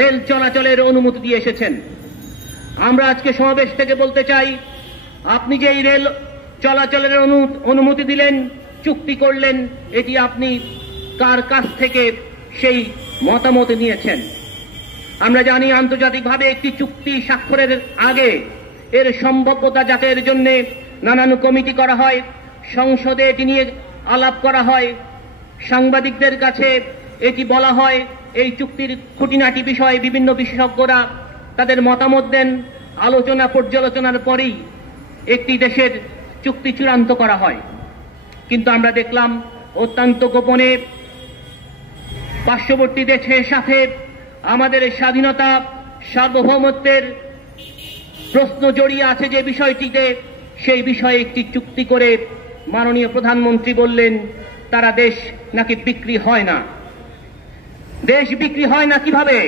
Rail চলাচলের অনুমতি দিয়ে এসেছেন। আমরা আজকে সমাবেশ থেকে বলতে চাই, আপনি যে এই রেল চলাচলের অনুমতি দিলেন, চুক্তি করলেন, এটি আপনি কার কাছ থেকে সেই মতামত নিয়েছেন? আমরা জানি আন্তর্জাতিকভাবে একটি চুক্তি স্বাক্ষরের আগে এর সম্ভাব্যতা যাচাইয়ের জন্য নানান কমিটি করা হয়, সংসদে এটি নিয়ে আলাপ করা হয়, সাংবাদিকদের কাছে এটি বলা হয়, এই চুক্তির খুঁটিনাটি বিষয়ে বিভিন্ন বিশেষজ্ঞরা তাদের মতামত দেন। আলোচনা পর্যালোচনার পরেই একটি দেশের চুক্তি চূড়ান্ত করা হয়। কিন্তু আমরা দেখলাম অত্যন্ত গোপনে পার্শ্ববর্তী দেশের সাথে আমাদের স্বাধীনতা সার্বভৌমত্বের প্রশ্ন জড়িয়ে আছে যে বিষয়টিতে, সেই বিষয়ে একটি চুক্তি করে মাননীয় প্রধানমন্ত্রী বললেন তারা দেশ নাকি বিক্রি হয় না। দেশ বিক্রি হয় না কিভাবে?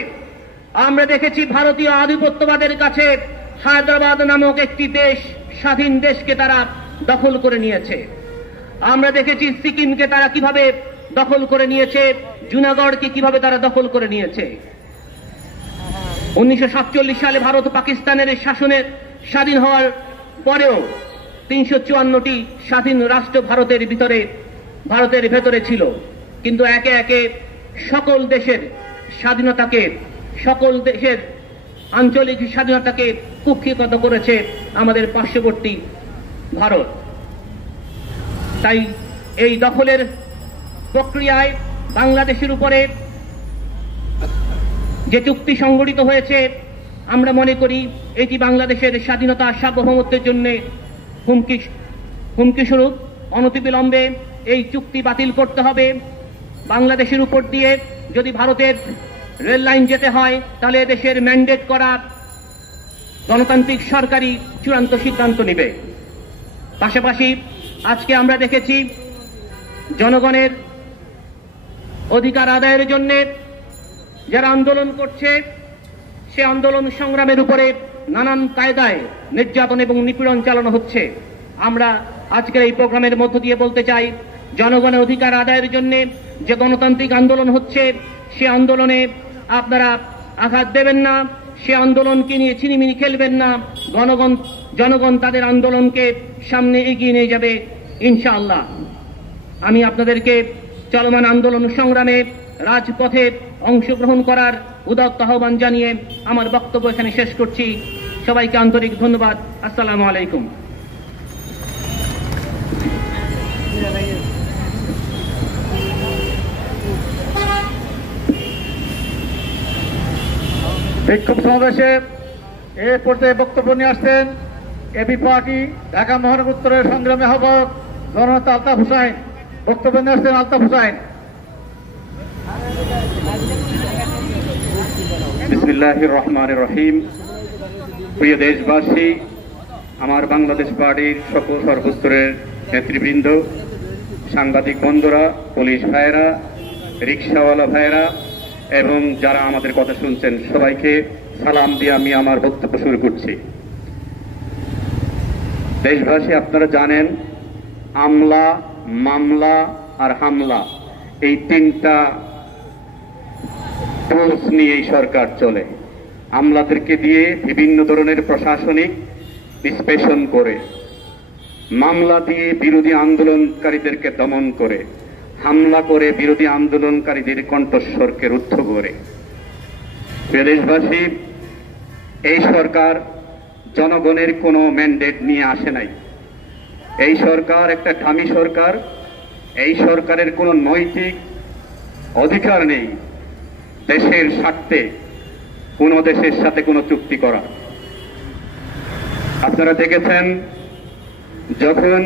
আমরা দেখেছি ভারতীয় আধিপত্যবাদের কাছে হায়দ্রাবাদ নামক একটি দেশ, স্বাধীন দেশকে তারা দখল করে নিয়েছে। আমরা দেখেছি সিকিমকে তারা কিভাবে দখল করে নিয়েছে, জুনাগড়কে কিভাবে তারা দখল করে নিয়েছে। 1947 সালে ভারত পাকিস্তানের শাসনের স্বাধীন হওয়ার পরেও 354টি স্বাধীন রাষ্ট্র ভারতের ভেতরে ছিল। কিন্তু একে একে সকল দেশের স্বাধীনতাকে, সকল দেশের আঞ্চলিক স্বাধীনতাকে কুক্ষিগত করেছে আমাদের পার্শ্ববর্তী ভারত। তাই এই দখলের প্রক্রিয়ায় বাংলাদেশের উপরে যে চুক্তি সংগঠিত হয়েছে, আমরা মনে করি এটি বাংলাদেশের স্বাধীনতা সার্বভৌমত্বের জন্য হুমকি স্বরূপ। অনতিবিলম্বে এই চুক্তি বাতিল করতে হবে। বাংলাদেশের উপর দিয়ে যদি ভারতের রেল লাইন যেতে হয়, তাহলে দেশের ম্যান্ডেট করা গণতান্ত্রিক সরকারই চূড়ান্ত সিদ্ধান্ত নেবে। পাশাপাশি আজকে আমরা দেখেছি জনগণের অধিকার আদায়ের জন্য যারা আন্দোলন করছে, সে আন্দোলন সংগ্রামের উপরে নানান কায়দায় নির্যাতন এবং নিপীড়ন চালানো হচ্ছে। আমরা আজকের এই প্রোগ্রামের মধ্য দিয়ে বলতে চাই, জনগণের অধিকার আদায়ের জন্য যে গণতান্ত্রিক আন্দোলন হচ্ছে, সে আন্দোলনে আপনারা আঘাত দেবেন না, সে আন্দোলনকে নিয়ে ছিনিমিনি খেলবেন না। জনগণ তাদের আন্দোলনকে সামনে এগিয়ে নিয়ে যাবে ইনশাআল্লাহ। আমি আপনাদেরকে চলমান আন্দোলন সংগ্রামে রাজপথে অংশগ্রহণ করার উদাত্ত আহ্বান জানিয়ে আমার বক্তব্য এখানে শেষ করছি। সবাইকে আন্তরিক ধন্যবাদ। আসসালামু আলাইকুম। বিক্ষোভ সমাবেশে এ পর্যায়ে বক্তব্য নিয়ে আসছেন এবি পার্টি ঢাকা মহানগর উত্তরের সংগ্রামী আহ্বায়ক জননেতা আলতাফ হুসাইন। বক্তব্য নিয়ে আসছেন আলতাফ হুসাইন। বিসমিল্লাহির রহমানির রহিম। প্রিয় দেশবাসী, আমার বাংলাদেশ পার্টির সকল সর্বস্তরের নেতৃবৃন্দ, সাংবাদিক বন্ধুরা, পুলিশ ভাইয়েরা, রিকশাওয়ালা ভাইয়েরা এবং যারা আমাদের কথা শুনছেন, সবাইকে সালাম দিয়ে আমি আমার বক্তব্য শুরু করছি। দেশবাসী, আপনারা জানেন আমলা, মামলা আর হামলা, এই তিনটা টুলস নিয়ে এই সরকার চলে। আমলাদেরকে দিয়ে বিভিন্ন ধরনের প্রশাসনিক নিষ্পেষণ করে, মামলা দিয়ে বিরোধী আন্দোলনকারীদেরকে দমন করে, হামলা করে বিরোধী আন্দোলনকারীদের কণ্ঠস্বরকে রুদ্ধ করে। দেশবাসী, এই সরকার জনগণের কোনো ম্যান্ডেট নিয়ে আসে নাই। এই সরকার একটা ডামি সরকার। এই সরকারের কোনো নৈতিক অধিকার নেই দেশের স্বার্থে কোনো দেশের সাথে কোনো চুক্তি করা। আপনারা দেখেছেন যখন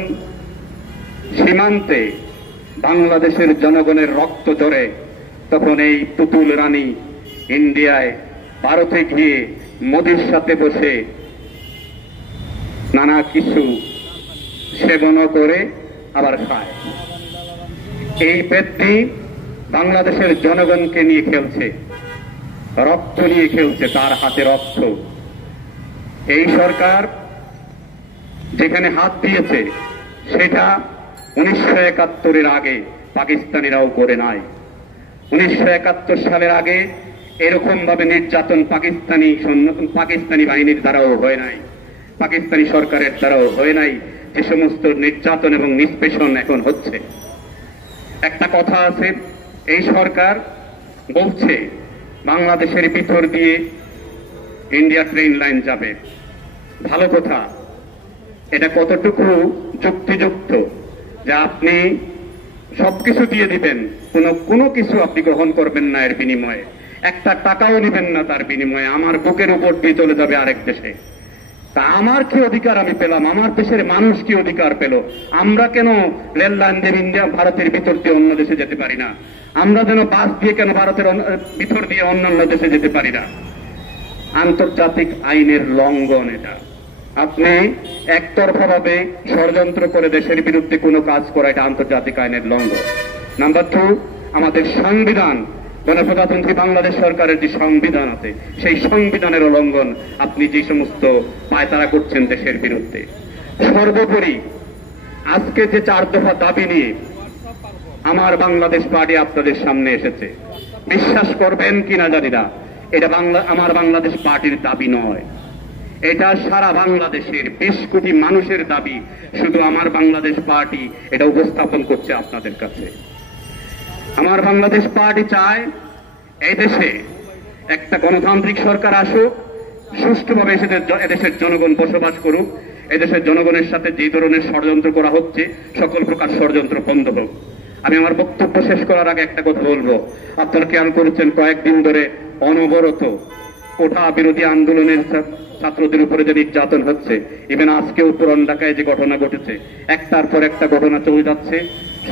সীমান্তে বাংলাদেশের জনগণের রক্ত ঝরে, তখন এই পুতুল রানী ইন্ডিয়ায় ভারতে গিয়ে মোদির সাথে বসে নানা কিছু সেবনও করে আবার খায়। এই ব্যক্তি বাংলাদেশের জনগণকে নিয়ে খেলছে, রক্ত নিয়ে খেলছে, তার হাতে রক্ত। এই সরকার যেখানে হাত দিয়েছে সেটা 1971-এর আগে পাকিস্তানিরাও করে নাই। 1971 সালের আগে এরকম ভাবে নির্যাতন পাকিস্তানি বাহিনীর দ্বারাও হয় নাই, পাকিস্তানি সরকারের দ্বারাও হয় নাই, যে সমস্ত নির্যাতন এবং নিষ্পেষণ এখন হচ্ছে। একটা কথা আছে, এই সরকার বলছে বাংলাদেশের ভিতর দিয়ে ইন্ডিয়া ট্রেন লাইন যাবে। ভালো কথা, এটা কতটুকু যুক্তিযুক্ত যে আপনি সবকিছু দিয়ে দিবেন, কোনো কিছু আপনি গ্রহণ করবেন না এর বিনিময়ে, একটা টাকাও নেবেন না তার বিনিময়ে, আমার বুকের উপর দিয়ে চলে যাবে আরেক দেশে। তা আমার কি অধিকার আমি পেলাম? আমার দেশের মানুষ কি অধিকার পেল? আমরা কেন রেল লাইন দিয়ে ভারতের ভিতর দিয়ে অন্য দেশে যেতে পারি না? আমরা যেন বাস দিয়ে কেন ভারতের ভিতর দিয়ে অন্যান্য দেশে যেতে পারি না? আন্তর্জাতিক আইনের লঙ্ঘন এটা। আপনি একতরফাভাবে ষড়যন্ত্র করে দেশের বিরুদ্ধে কোনো কাজ করা, এটা আন্তর্জাতিক আইনের লঙ্ঘন। নাম্বার 2, আমাদের সংবিধান, গণপ্রজাতন্ত্রী বাংলাদেশ সরকারের যে সংবিধান আছে, সেই সংবিধানের লঙ্ঘন আপনি যে সমস্ত পায়তারা করছেন দেশের বিরুদ্ধে। সর্বোপরি আজকে যে 4 দফা দাবি নিয়ে আমার বাংলাদেশ পার্টি আপনাদের সামনে এসেছে, বিশ্বাস করবেন কিনা জানি না, এটা আমার বাংলাদেশ পার্টির দাবি নয়, এটা সারা বাংলাদেশের 20 কোটি মানুষের দাবি। শুধু আমার বাংলাদেশ পার্টি এটা উপস্থাপন করছে আপনাদের কাছে। আমার বাংলাদেশ পার্টি চায় এই দেশে একটা গণতান্ত্রিক সরকার আসুক, সুষ্ঠুভাবে এদেশের জনগণ বসবাস করুক, এদেশের জনগণের সাথে যে ধরনের ষড়যন্ত্র করা হচ্ছে সকল প্রকার ষড়যন্ত্র বন্ধ হোক। আমি আমার বক্তব্য শেষ করার আগে একটা কথা বলবো। আপনারা খেয়াল করেছেন কয়েকদিন ধরে অনবরত কোটা বিরোধী আন্দোলনের ছাত্রদের উপরে যে নির্যাতন হচ্ছে, ইভেন আজকেও পুরান ঢাকায় যে ঘটনা ঘটেছে, একটার পর একটা ঘটনা চলে যাচ্ছে।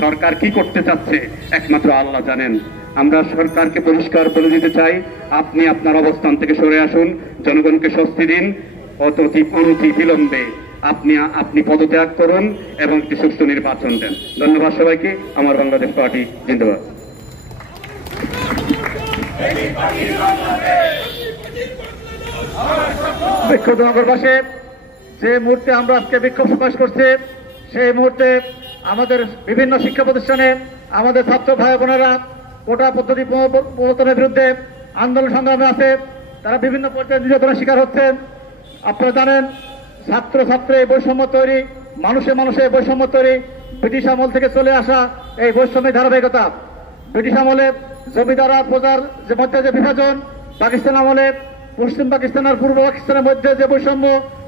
সরকার কি করতে চাচ্ছে একমাত্র আল্লাহ জানেন। আমরা সরকারকে পরিষ্কার বলে দিতে চাই, আপনি আপনার অবস্থান থেকে সরে আসুন, জনগণকে স্বস্তি দিন, অনতি বিলম্বে আপনি পদত্যাগ করুন এবং একটি সুষ্ঠু নির্বাচন দেন। ধন্যবাদ সবাইকে। আমার বাংলাদেশ পার্টি জিন্দাবাদ। বিক্ষুব্ধ নগরবাসী, যে মুহূর্তে আমরা আজকে বিক্ষোভ প্রকাশ করছি, সেই মুহূর্তে আমাদের বিভিন্ন শিক্ষা প্রতিষ্ঠানে আমাদের ছাত্র ভাই বোনেরা কোটা পদ্ধতি প্রবর্তনের বিরুদ্ধে আন্দোলন সংগ্রামে আছে। তারা বিভিন্ন পর্যায়ে নির্যাতনের শিকার হচ্ছেন। আপনারা জানেন, ছাত্র এই বৈষম্য তৈরি, মানুষে বৈষম্য তৈরি, ব্রিটিশ আমল থেকে চলে আসা এই বৈষম্যের ধারাবাহিকতা। ব্রিটিশ আমলে জমিদার আর প্রজার যে মধ্যে যে বিভাজন, পাকিস্তান আমলে পশ্চিম পাকিস্তান আর পূর্ব পাকিস্তানের মধ্যে যে বৈষম্য,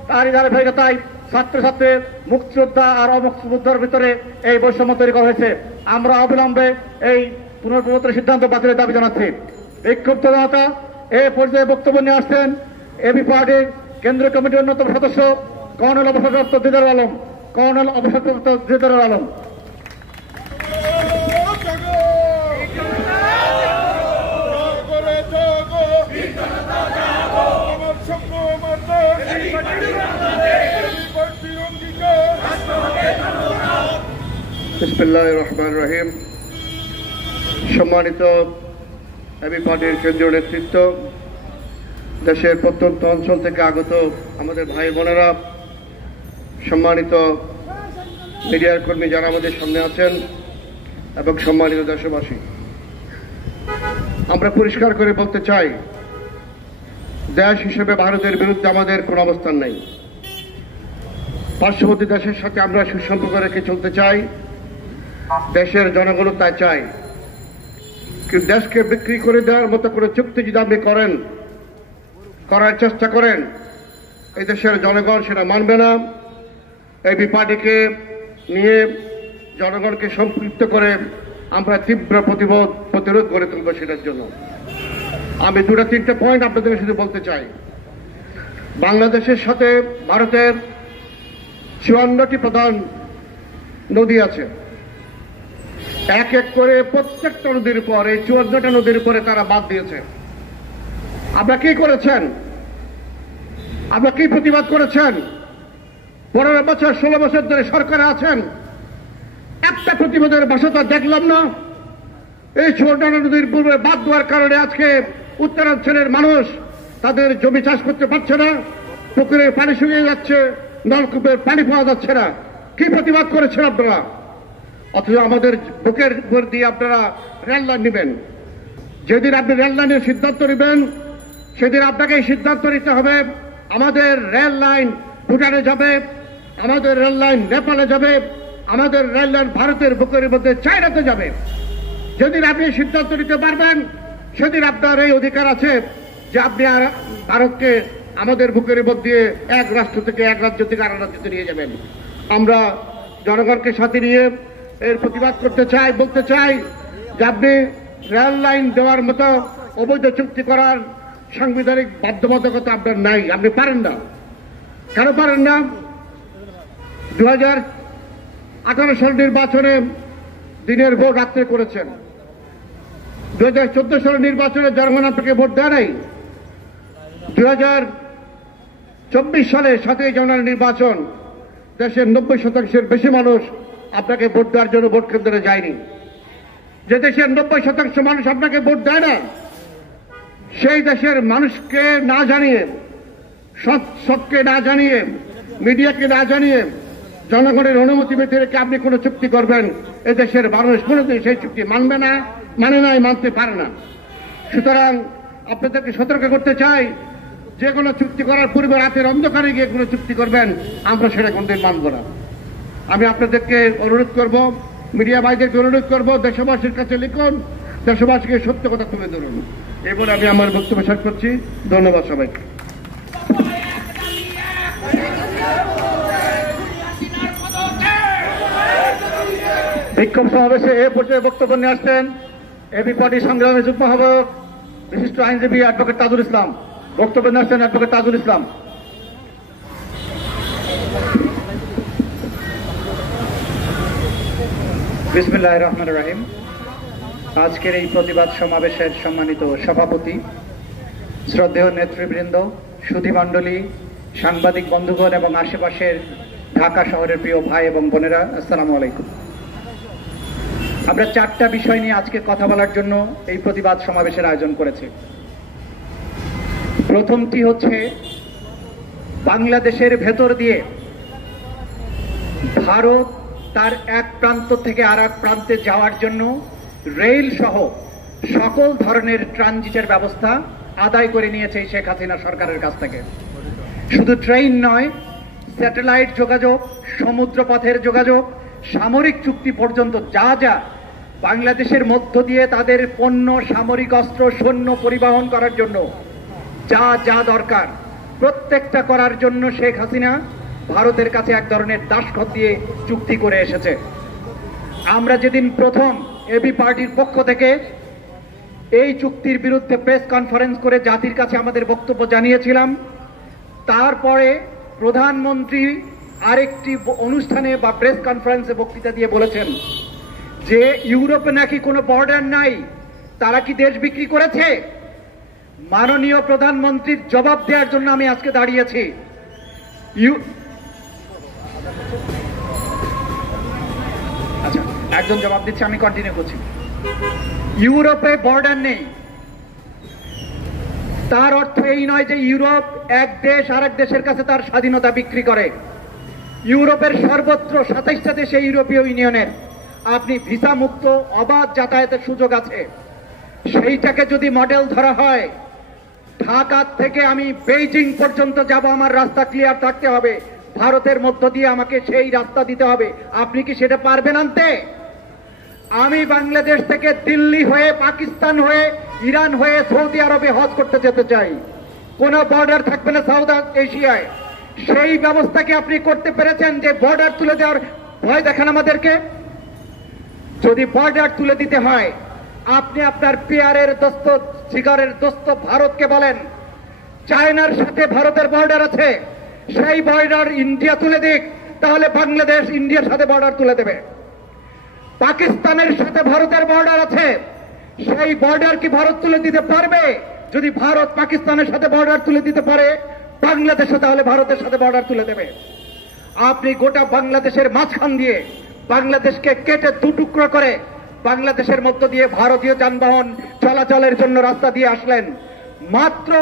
তারই ধারাবাহিকতায় ছাত্রছাত্রীর মুক্তিযোদ্ধা আর অমুক্তিযোদ্ধার ভিতরে এই বৈষম্য তৈরি করা হয়েছে। আমরা অবিলম্বে এই পুনর্প্রবর্তনের সিদ্ধান্ত বাতিলের দাবি জানাচ্ছি। বিক্ষুব্ধ জনতা এই পর্যায়ে বক্তব্য নিয়ে আসছেন এবি পার্টির কেন্দ্রীয় কমিটির অন্যতম সদস্য কর্নেল অবসরপ্রাপ্ত দিদারুল আলম। বিসমিল্লাহির রহমানির রহিম। সম্মানিত এবি পার্টির কেন্দ্রীয় নেতৃত্ব, দেশের প্রত্যন্ত অঞ্চল থেকে আগত আমাদের ভাই বোনেরা, সম্মানিত মিডিয়ার কর্মী যারা আমাদের সামনে আছেন এবং সম্মানিত দেশবাসী, আমরা পরিষ্কার করে বলতে চাই, দেশ হিসেবে ভারতের বিরুদ্ধে আমাদের কোনো অবস্থান নেই। পার্শ্ববর্তী দেশের সাথে আমরা সুসম্পর্ক রেখে চলতে চাই, দেশের জনগণও তাই চাই। কিন্তু দেশকে বিক্রি করে দেওয়ার মতো করে চুক্তি যদি আপনি করার চেষ্টা করেন, এই দেশের জনগণ সেটা মানবে না। এবি পার্টিকে নিয়ে জনগণকে সম্পৃক্ত করে আমরা তীব্র প্রতিরোধ গড়ে তুলব। সেটার জন্য আমি 2-3টে পয়েন্ট আপনাদের শুধু বলতে চাই। বাংলাদেশের সাথে ভারতের 54টি প্রধান নদী আছে। এক এক করে প্রত্যেকটা নদীর উপর, এই 54টা নদীর উপরে তারা বাদ দিয়েছে। আপনারা কি করেছেন? আপনারা কি প্রতিবাদ করেছেন? 15 বছর 16 বছর ধরে সরকারে আছেন, একটা প্রতিবাদের ভাষা তো দেখলাম না। এই 54টা নদীর পূর্বে বাদ দেওয়ার কারণে আজকে উত্তরাঞ্চলের মানুষ তাদের জমি চাষ করতে পারছে না, পুকুরের পানি শুকিয়ে যাচ্ছে, নলকূপের পানি পাওয়া যাচ্ছে না। কি প্রতিবাদ করেছেন আপনারা? অথচ আমাদের বুকের উপর দিয়ে আপনারা রেল লাইন নেবেন। যেদিন আপনি রেল লাইনের সিদ্ধান্ত নেবেন সেদিন আপনাকে সিদ্ধান্ত নিতে হবে আমাদের রেল লাইন ভুটানে যাবে, আমাদের রেল লাইন নেপালে যাবে, আমাদের রেল লাইন ভারতের বুকের মধ্যে চায়নাতে যাবে। যেদিন আপনি সিদ্ধান্ত নিতে পারবেন সেদিন আপনার এই অধিকার আছে যে আপনি আর ভারতকে আমাদের বুকের মধ্যে এক রাষ্ট্র থেকে এক রাজ্য থেকে আরেক রাজ্যতে নিয়ে যাবেন। আমরা জনগণকে সাথে নিয়ে এর প্রতিবাদ করতে চাই, বলতে চাই যে আপনি রেল লাইন দেওয়ার মতো অবৈধ চুক্তি করার সাংবিধানিক বাধ্যবাধকতা আপনার নাই, আপনি পারেন না। কেন পারেন না? 2018 সাল নির্বাচনে দিনের ভোট রাত্রে করেছেন। 2014 সালের নির্বাচনে জনগণ আপনাকে ভোট দেয় নাই। 2024 সালে 7 জানুয়ারি নির্বাচন, দেশের 90% বেশি মানুষ আপনাকে ভোট দেওয়ার জন্য ভোট কেন্দ্রে যায়নি। যে দেশের 90% মানুষ আপনাকে ভোট দেয় না, সেই দেশের মানুষকে না জানিয়ে, সবকে না জানিয়ে, মিডিয়াকে না জানিয়ে, জনগণের অনুমতি পেতে রেখে আপনি কোনো চুক্তি করবেন, এ দেশের মানুষ কোনোদিন সেই চুক্তি মানবে না, মানে নাই, মানতে পারে না। সুতরাং আপনাদেরকে সতর্ক করতে চাই, যে কোনো চুক্তি করার পূর্বে রাতের অন্ধকারে গিয়ে কোনো চুক্তি করবেন, আমরা সেটা কোনদিন মানব না। আমি আপনাদেরকে অনুরোধ করব, মিডিয়া ভাইদেরকে অনুরোধ করব, দেশবাসীর কাছে লিখুন, দেশবাসীকে সত্য কথা তুলে ধরুন। এই বলে আমি আমার বক্তব্য শেষ করছি। ধন্যবাদ সবাইকে। বিক্ষোভ সমাবেশে এ পর্যায়ে বক্তব্য নিয়ে আসছেন এবি পার্টি সংগ্রামী যুগ্ম আহ্বায়ক বিশিষ্ট আইনজীবী অ্যাডভোকেট তাজুল ইসলাম। বক্তব্য নিয়ে আসছেন অ্যাডভোকেট তাজুল ইসলাম। বিসমিল্লাহির রহমানির রহিম। আজকের এই প্রতিবাদ সমাবেশের সম্মানিত সভাপতি, শ্রদ্ধেয় নেতৃবৃন্দ, সুধীমণ্ডলী, সাংবাদিক বন্ধুগণ এবং আশেপাশের ঢাকা শহরের প্রিয় ভাই এবং বোনেরা, আসসালামু আলাইকুম। আমরা 4টা বিষয় নিয়ে আজকে কথা বলার জন্য এই প্রতিবাদ সমাবেশের আয়োজন করেছি। প্রথমটি হচ্ছে বাংলাদেশের ভেতর দিয়ে ভারত তার এক প্রান্ত থেকে আর এক প্রান্তে যাওয়ার জন্য রেল সহ সকল ধরনের ট্রানজিটের ব্যবস্থা আদায় করে নিয়েছে শেখ হাসিনা সরকারের কাছ থেকে। শুধু ট্রেন নয়, স্যাটেলাইট যোগাযোগ, সমুদ্রপথের যোগাযোগ, সামরিক চুক্তি পর্যন্ত যা যা বাংলাদেশের মধ্য দিয়ে তাদের পণ্য, সামরিক অস্ত্র, সৈন্য পরিবহন করার জন্য যা যা দরকার প্রত্যেকটা করার জন্য শেখ হাসিনা ভারতের কাছে এক ধরনের দাসখত দিয়ে চুক্তি করে এসেছে। আমরা যেদিন প্রথম এবি পার্টির পক্ষ থেকে এই চুক্তির বিরুদ্ধে প্রেস কনফারেন্স করে জাতির কাছে আমাদের বক্তব্য জানিয়েছিলাম, তারপরে প্রধানমন্ত্রী আরেকটি অনুষ্ঠানে বা প্রেস কনফারেন্সে বক্তৃতা দিয়ে বলেছেন যে ইউরোপে নাকি কোনো বর্ডার নাই, তারা কি দেশ বিক্রি করেছে? মাননীয় প্রধানমন্ত্রীর জবাব দেওয়ার জন্য আমি আজকে দাঁড়িয়েছি। আচ্ছা, একজন জবাব দিচ্ছে, আমি কন্টিনিউ করছি। ইউরোপে বর্ডার নেই, তার অর্থ এই নয় যে ইউরোপ এক দেশ আরেক দেশের কাছে তার স্বাধীনতা বিক্রি করে। ইউরোপের সর্বত্র 27টা দেশে ইউরোপীয় ইউনিয়নের আপনি ভিসা মুক্ত অবাধ যাতায়াতের সুযোগ আছে। সেইটাকে যদি মডেল ধরা হয়, ঢাকা থেকে আমি বেইজিং পর্যন্ত যাব, আমার রাস্তা ক্লিয়ার থাকতে হবে, ভারতের মধ্য দিয়ে আমাকে সেই রাস্তা দিতে হবে। আপনি কি সেটা পারবেন আনতে? আমি বাংলাদেশ থেকে দিল্লি হয়ে, পাকিস্তান হয়ে, ইরান হয়ে সৌদি আরবে হজ করতে যেতে চাই, কোন বর্ডার থাকবে না সাউথ এশিয়ায়। সেই ব্যবস্থা কি আপনি করতে পেরেছেন যে বর্ডার তুলে দেওয়ার ভয় দেখান আমাদেরকে? যদি বর্ডার তুলে দিতে হয়, আপনি আপনার পেয়ারের দোস্ত, জিগারের দোস্ত ভারতকে বলেন, চায়নার সাথে ভারতের বর্ডার আছে, সেই বর্ডার ইন্ডিয়া তুলে দিক, তাহলে বাংলাদেশ ইন্ডিয়ার সাথে বর্ডার তুলে দেবে। পাকিস্তানের সাথে ভারতের বর্ডার আছে, সেই বর্ডার কি ভারত তুলে দিতে পারবে? যদি ভারত পাকিস্তানের সাথে বর্ডার তুলে দিতে পারে, বাংলাদেশও তাহলে ভারতের সাথে বর্ডার তুলে দেবে। আপনি গোটা বাংলাদেশের মাঝখান দিয়ে বাংলাদেশকে কেটে দুটুকরো করে বাংলাদেশের মধ্য দিয়ে ভারতীয় যানবাহন চলাচলের জন্য রাস্তা দিয়ে আসলেন। মাত্র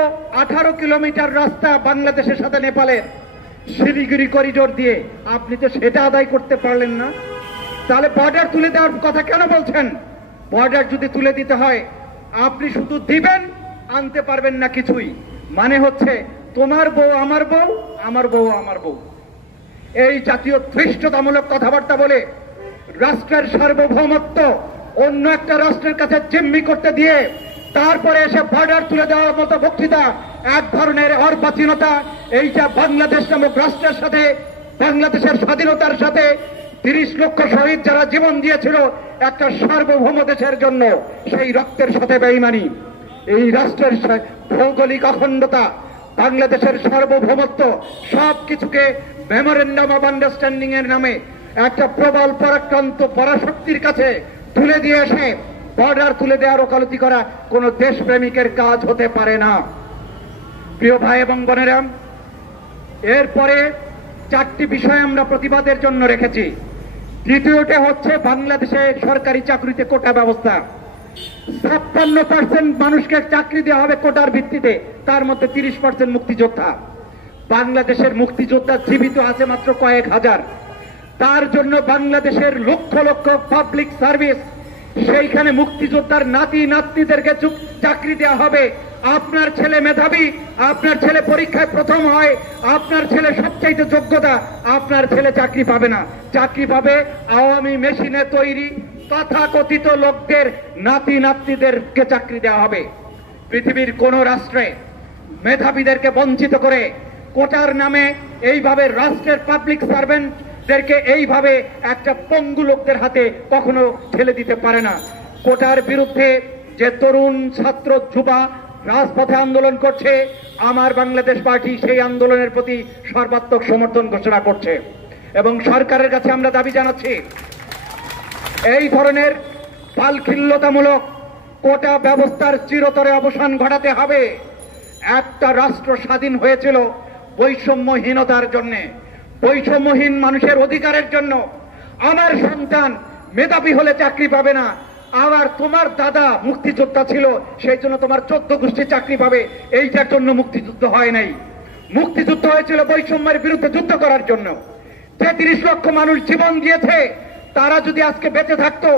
18 কিলোমিটার রাস্তা বাংলাদেশের সাথে নেপালের, শিলিগুড়ি করিডোর দিয়ে, আপনি তো সেটা আদায় করতে পারলেন না। তাহলে বর্ডার তুলে দেওয়ার কথা কেন বলছেন? বর্ডার যদি তুলে দিতে হয় আপনি শুধু দিবেন, আনতে পারবেন না কিছুই। মানে হচ্ছে তোমার বউ আমার বউ, আমার বউ আমার বউ। এই জাতীয় ধৃষ্টতামূলক কথাবার্তা বলে রাষ্ট্রের সার্বভৌমত্ব অন্য একটা রাষ্ট্রের কাছে জিম্মি করতে দিয়ে তারপরে এসে বর্ডার তুলে দেওয়ার মতো বক্তৃতা এক ধরনের অর্বাচীনতা। এইটা বাংলাদেশ নামক রাষ্ট্রের সাথে, বাংলাদেশের স্বাধীনতার সাথে 30 লক্ষ শহীদ যারা জীবন দিয়েছিল একটা সার্বভৌম দেশের জন্য, সেই রক্তের সাথে বেঈমানি। এই রাষ্ট্রের ভৌগোলিক অখণ্ডতা, বাংলাদেশের সার্বভৌমত্ব সবকিছুকে মেমোরেন্ডাম অব আন্ডারস্ট্যান্ডিং এর নামে একটা প্রবল পরাক্রান্ত পরাশক্তির কাছে তুলে দিয়ে এসে বর্ডার তুলে দেওয়ার ওকালতি করা কোন দেশপ্রেমিকের কাজ হতে পারে না। প্রিয় ভাই এবং বোনেরা, এরপরে 4টি বিষয় আমরা প্রতিবাদের জন্য রেখেছি। দ্বিতীয়টা হচ্ছে বাংলাদেশে সরকারি চাকরিতে কোটা ব্যবস্থা। 56% মানুষকে চাকরি দেওয়া হবে কোটার ভিত্তিতে, তার মধ্যে 30% মুক্তিযোদ্ধা। বাংলাদেশের মুক্তিযোদ্ধা জীবিত আছে মাত্র কয়েক হাজার। তার জন্য বাংলাদেশের লক্ষ লক্ষ পাবলিক সার্ভিস, সেইখানে মুক্তিযোদ্ধার নাতি নাতনিদেরকে চাকরি দেওয়া হবে। আপনার ছেলে মেধাবী, আপনার ছেলে পরীক্ষায় প্রথম হয়, আপনার ছেলে সবচাইতে যোগ্যতা, আপনার ছেলে চাকরি পাবে না। চাকরি পাবে আওয়ামী মেশিনে তৈরি তথাকথিত লোকদের নাতি নাতনিদেরকে চাকরি দেওয়া হবে। পৃথিবীর কোন রাষ্ট্রে মেধাবীদেরকে বঞ্চিত করে কোটার নামে এইভাবে রাষ্ট্রের পাবলিক সার্ভেন্টদেরকে এইভাবে একটা পঙ্গু লোকদের হাতে কখনো ঠেলে দিতে পারে না। কোটার বিরুদ্ধে যে তরুণ ছাত্র যুবা রাজপথে আন্দোলন করছে, আমার বাংলাদেশ পার্টি সেই আন্দোলনের প্রতি সর্বাত্মক সমর্থন ঘোষণা করছে এবং সরকারের কাছে আমরা দাবি জানাচ্ছি এই ধরনের বালখিল্যতামূলক কোটা ব্যবস্থার চিরতরে অবসান ঘটাতে হবে। একটা রাষ্ট্র স্বাধীন হয়েছিল বৈষম্যহীনতার জন্য, বৈষম্যহীন মানুষের অধিকারের জন্য। আমার সন্তান মেধাবী হলে চাকরি পাবে না, আবার তোমার দাদা মুক্তিযোদ্ধা ছিল সেই জন্য তোমার 14 গোষ্ঠী চাকরি পাবে, এইটার জন্য মুক্তিযুদ্ধ হয় নাই। মুক্তিযুদ্ধ হয়েছিল বৈষম্যের বিরুদ্ধে যুদ্ধ করার জন্য। 33 লক্ষ মানুষ জীবন দিয়েছে, তারা যদি আজকে বেঁচে থাকতো,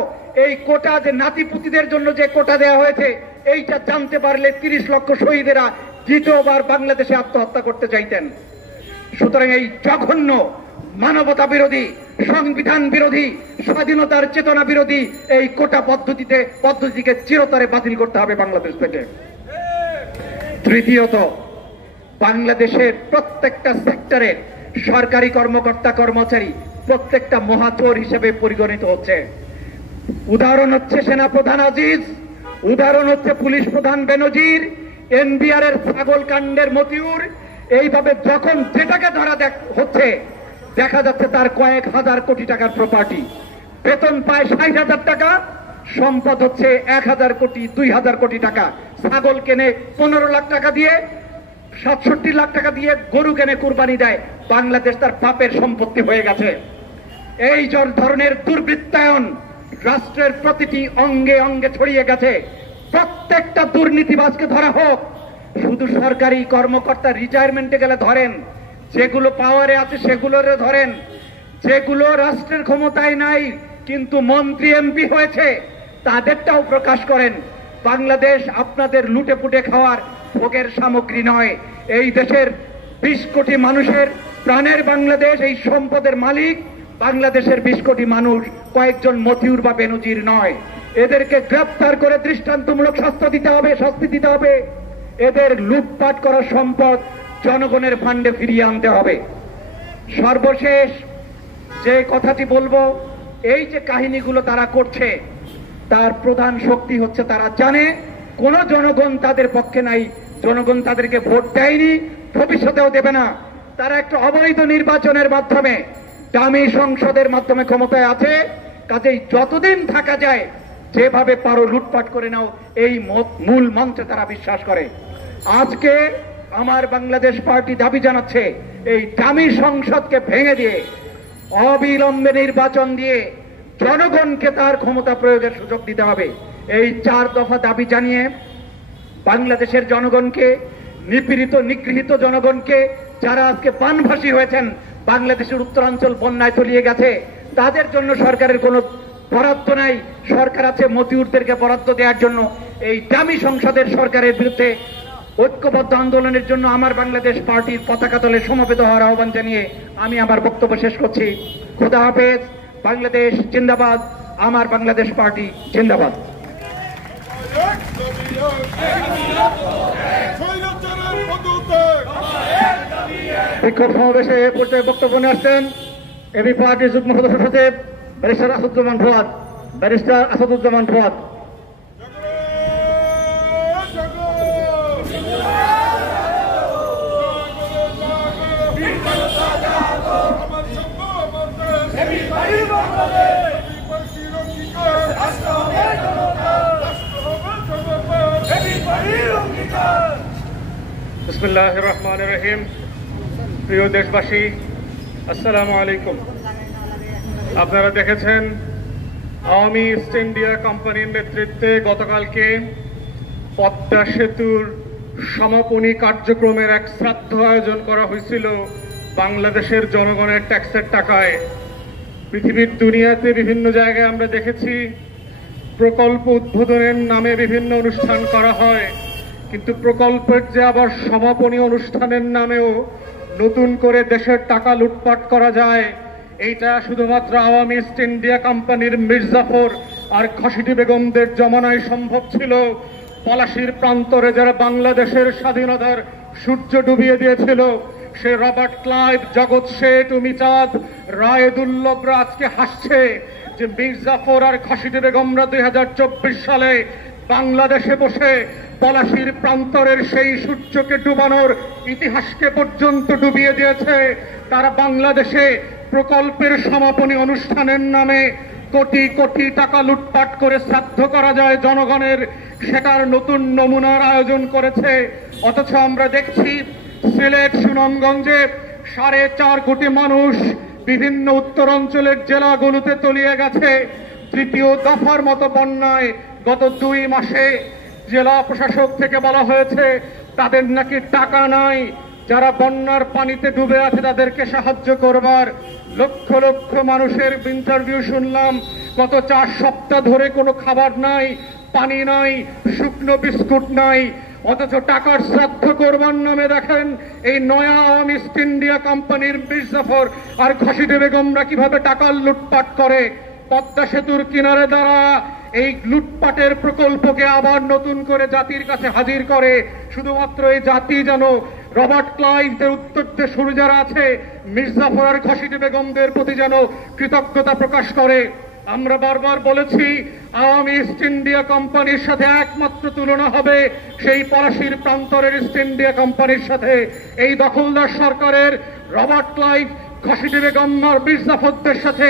এই কোটা যে নাতিপুতিদের জন্য যে কোটা দেওয়া হয়েছে এইটা জানতে পারলে 30 লক্ষ শহীদেরা দ্বিতীয়বার বাংলাদেশে আত্মহত্যা করতে চাইতেন। সুতরাং এই জঘন্য মানবতা বিরোধী, সংবিধান বিরোধী, স্বাধীনতার চেতনা বিরোধী এই কোটা পদ্ধতিকে চিরতরে বাতিল করতে হবে বাংলাদেশ থেকে। তৃতীয়ত, বাংলাদেশের প্রত্যেকটা সেক্টরে সরকারি কর্মকর্তা কর্মচারী প্রত্যেকটা মহাচোর হিসেবে পরিগণিত হচ্ছে। উদাহরণ হচ্ছে সেনাপ্রধান আজিজ, উদাহরণ হচ্ছে পুলিশ প্রধান বেনজির, এনবিআর এর ছাগল কাণ্ডের মতিউর। এইভাবে যখন যেটাকে ধরা হচ্ছে দেখা যাচ্ছে তার কয়েক হাজার কোটি টাকার প্রপার্টি, বেতন পায় 60,000 টাকা, সম্পদ হচ্ছে 1,000 কোটি 2,000 কোটি টাকা। ছাগল কেনে 15 লাখ টাকা দিয়ে, 67 লাখ টাকা দিয়ে গরু কেনে কুরবানি দেয়। বাংলাদেশ তার পাপের সম্পত্তি হয়ে গেছে। এই ধরনের দুর্বৃত্তায়ন রাষ্ট্রের প্রতিটি অঙ্গে অঙ্গে ছড়িয়ে গেছে। প্রত্যেকটা দুর্নীতিবাজকে ধরা হোক। শুধু সরকারি কর্মকর্তা রিটায়ারমেন্টে গেলে ধরেন, যেগুলো পাওয়ারে আছে সেগুলোরে ধরেন, যেগুলো রাষ্ট্রের ক্ষমতায় নাই কিন্তু মন্ত্রী এমপি হয়েছে তাদেরটাও প্রকাশ করেন। বাংলাদেশ আপনাদের লুটে পুটে খাওয়ার ভোগের সামগ্রী নয়। এই দেশের 20 কোটি মানুষের প্রাণের বাংলাদেশ, এই সম্পদের মালিক বাংলাদেশের 20 কোটি মানুষ, কয়েকজন মতিউর বা বেনজির নয়। এদেরকে গ্রেফতার করে দৃষ্টান্তমূলক শাস্তি দিতে হবে। এদের লুটপাট করা সম্পদ জনগণের ফান্ডে ফিরিয়ে আনতে হবে। সর্বশেষ যে কথাটি বলবো, এই যে কাহিনীগুলো তারা করছে তার প্রধান শক্তি হচ্ছে তারা জানে কোন জনগণ তাদের পক্ষে নাই, জনগণ তাদেরকে ভোট দেয়নি, ভবিষ্যতেও দেবে না। তারা একটা অবৈধ নির্বাচনের মাধ্যমে, দামি সংসদের মাধ্যমে ক্ষমতায় আছে। কাজেই যতদিন থাকা যায় যেভাবে পারো লুটপাট করে নাও, এই মূল মন্ত্রে তারা বিশ্বাস করে। আজকে আমার বাংলাদেশ পার্টি দাবি জানাচ্ছে এই দামি সংসদকে ভেঙে দিয়ে অবিলম্বে নির্বাচন দিয়ে জনগণকে তার ক্ষমতা প্রয়োগের সুযোগ দিতে হবে। এই 4 দফা দাবি জানিয়ে বাংলাদেশের জনগণকে, নিপীড়িত নিগৃহীত জনগণকে, যারা আজকে বানভাসী হয়েছেন, বাংলাদেশের উত্তরাঞ্চল বন্যায় তলিয়ে গেছে, তাদের জন্য সরকারের কোনো বরাদ্দ নাই, সরকার আছে মতিউরদেরকে বরাদ্দ দেওয়ার জন্য। এই দামি সংসদের সরকারের বিরুদ্ধে ঐক্যবদ্ধ আন্দোলনের জন্য আমার বাংলাদেশ পার্টির পতাকা তলে সমবেত হওয়ার আহ্বান জানিয়ে আমি আমার বক্তব্য শেষ করছি। খোদা হাফেজ। বাংলাদেশ জিন্দাবাদ। আমার বাংলাদেশ পার্টি জিন্দাবাদ। বিক্ষোভ সমাবেশে পর্যায়ে বক্তব্য নিয়ে আসছেন এবি পার্টির যুগ্ম সদস্য সচিব ব্যারিস্টার আসাদুজ্জামান ফুয়াদ। বিসমিল্লাহির রহমানির রহিম। প্রিয় দেশবাসী, আসসালামু আলাইকুম। আপনারা দেখেছেন আওয়ামী ইস্ট ইন্ডিয়া কোম্পানির নেতৃত্বে গতকালকে পদ্মা সেতুর সমাপনী কার্যক্রমের এক শ্রাদ্ধ আয়োজন করা হয়েছিল বাংলাদেশের জনগণের ট্যাক্সের টাকায়। পৃথিবীর দুনিয়াতে বিভিন্ন জায়গায় আমরা দেখেছি প্রকল্প উদ্বোধনের নামে বিভিন্ন অনুষ্ঠান করা হয়, কিন্তু প্রকল্পের যে আবার সমাপনী অনুষ্ঠানের নামেও নতুন করে দেশের টাকা লুটপাট করা যায়, এইটা শুধুমাত্র আওয়ামী ইস্ট ইন্ডিয়া কোম্পানির মির্জাফর আর খসিটি বেগমদের জমানায় সম্ভব ছিল। পলাশীর প্রান্তরে যারা বাংলাদেশের স্বাধীনতার সূর্য ডুবিয়ে দিয়েছিল, সে রবার্ট ক্লাইভ, জগৎ শেঠ, উমিচাঁদ, রায়দুল্লভরা আজকে হাসছে যে মির্জাফর আর খসিটি বেগমরা 2024 সালে বাংলাদেশে বসে পলাশীর প্রান্তরের সেই সূর্যকে ডুবানোর ইতিহাসকে পর্যন্ত ডুবিয়ে দিয়েছে। তারা বাংলাদেশে প্রকল্পের সমাপনী অনুষ্ঠানের নামে কোটি কোটি টাকা লুটপাট করে শ্রাদ্ধ করা যায় জনগণের, সেটার নতুন নমুনার আয়োজন করেছে। অথচ আমরা দেখছি সিলেট, সুনামগঞ্জে 4.5 কোটি মানুষ বিভিন্ন উত্তরাঞ্চলের জেলাগুলোতে তলিয়ে গেছে। তৃতীয় দফার মতো বন্যায় গত 2 মাসে জেলা প্রশাসক থেকে বলা হয়েছে তাদের নাকি টাকা নাই, যারা বন্যার পানিতে ডুবে আছে তাদেরকে সাহায্য করবার। লক্ষ লক্ষ মানুষের ইন্টারভিউ শুনলাম, গত 4 সপ্তাহ ধরে কোনো খাবার নাই, পানি নাই, শুকনো বিস্কুট নাই। অথচ টাকার শ্রাদ্ধ করবার নামে দেখেন এই নয়া আওয়ামী ইস্ট ইন্ডিয়া কোম্পানির মির্জাফর আর খসিটি বেগমরা কিভাবে টাকার লুটপাট করে। পদ্মা সেতুর কিনারে দ্বারা এই লুটপাটের প্রকল্পকে আবার নতুন করে জাতির কাছে হাজির করে, শুধুমাত্র এই জাতি যেন রবার্ট ক্লাইভদের উত্তরসূরি যারা আছে মির্জাফর আর খসিটি বেগমদের প্রতি যেন কৃতজ্ঞতা প্রকাশ করে। আমরা বারবার বলেছি আওয়ামী ইস্ট ইন্ডিয়া কোম্পানির সাথে একমাত্র তুলনা হবে সেই পলাশীর প্রান্তরের ইস্ট ইন্ডিয়া কোম্পানির সাথে। এই দখলদার সরকারের রবার্ট ক্লাইভ, খসিটি বেগম আর মির্জাফরদের সাথে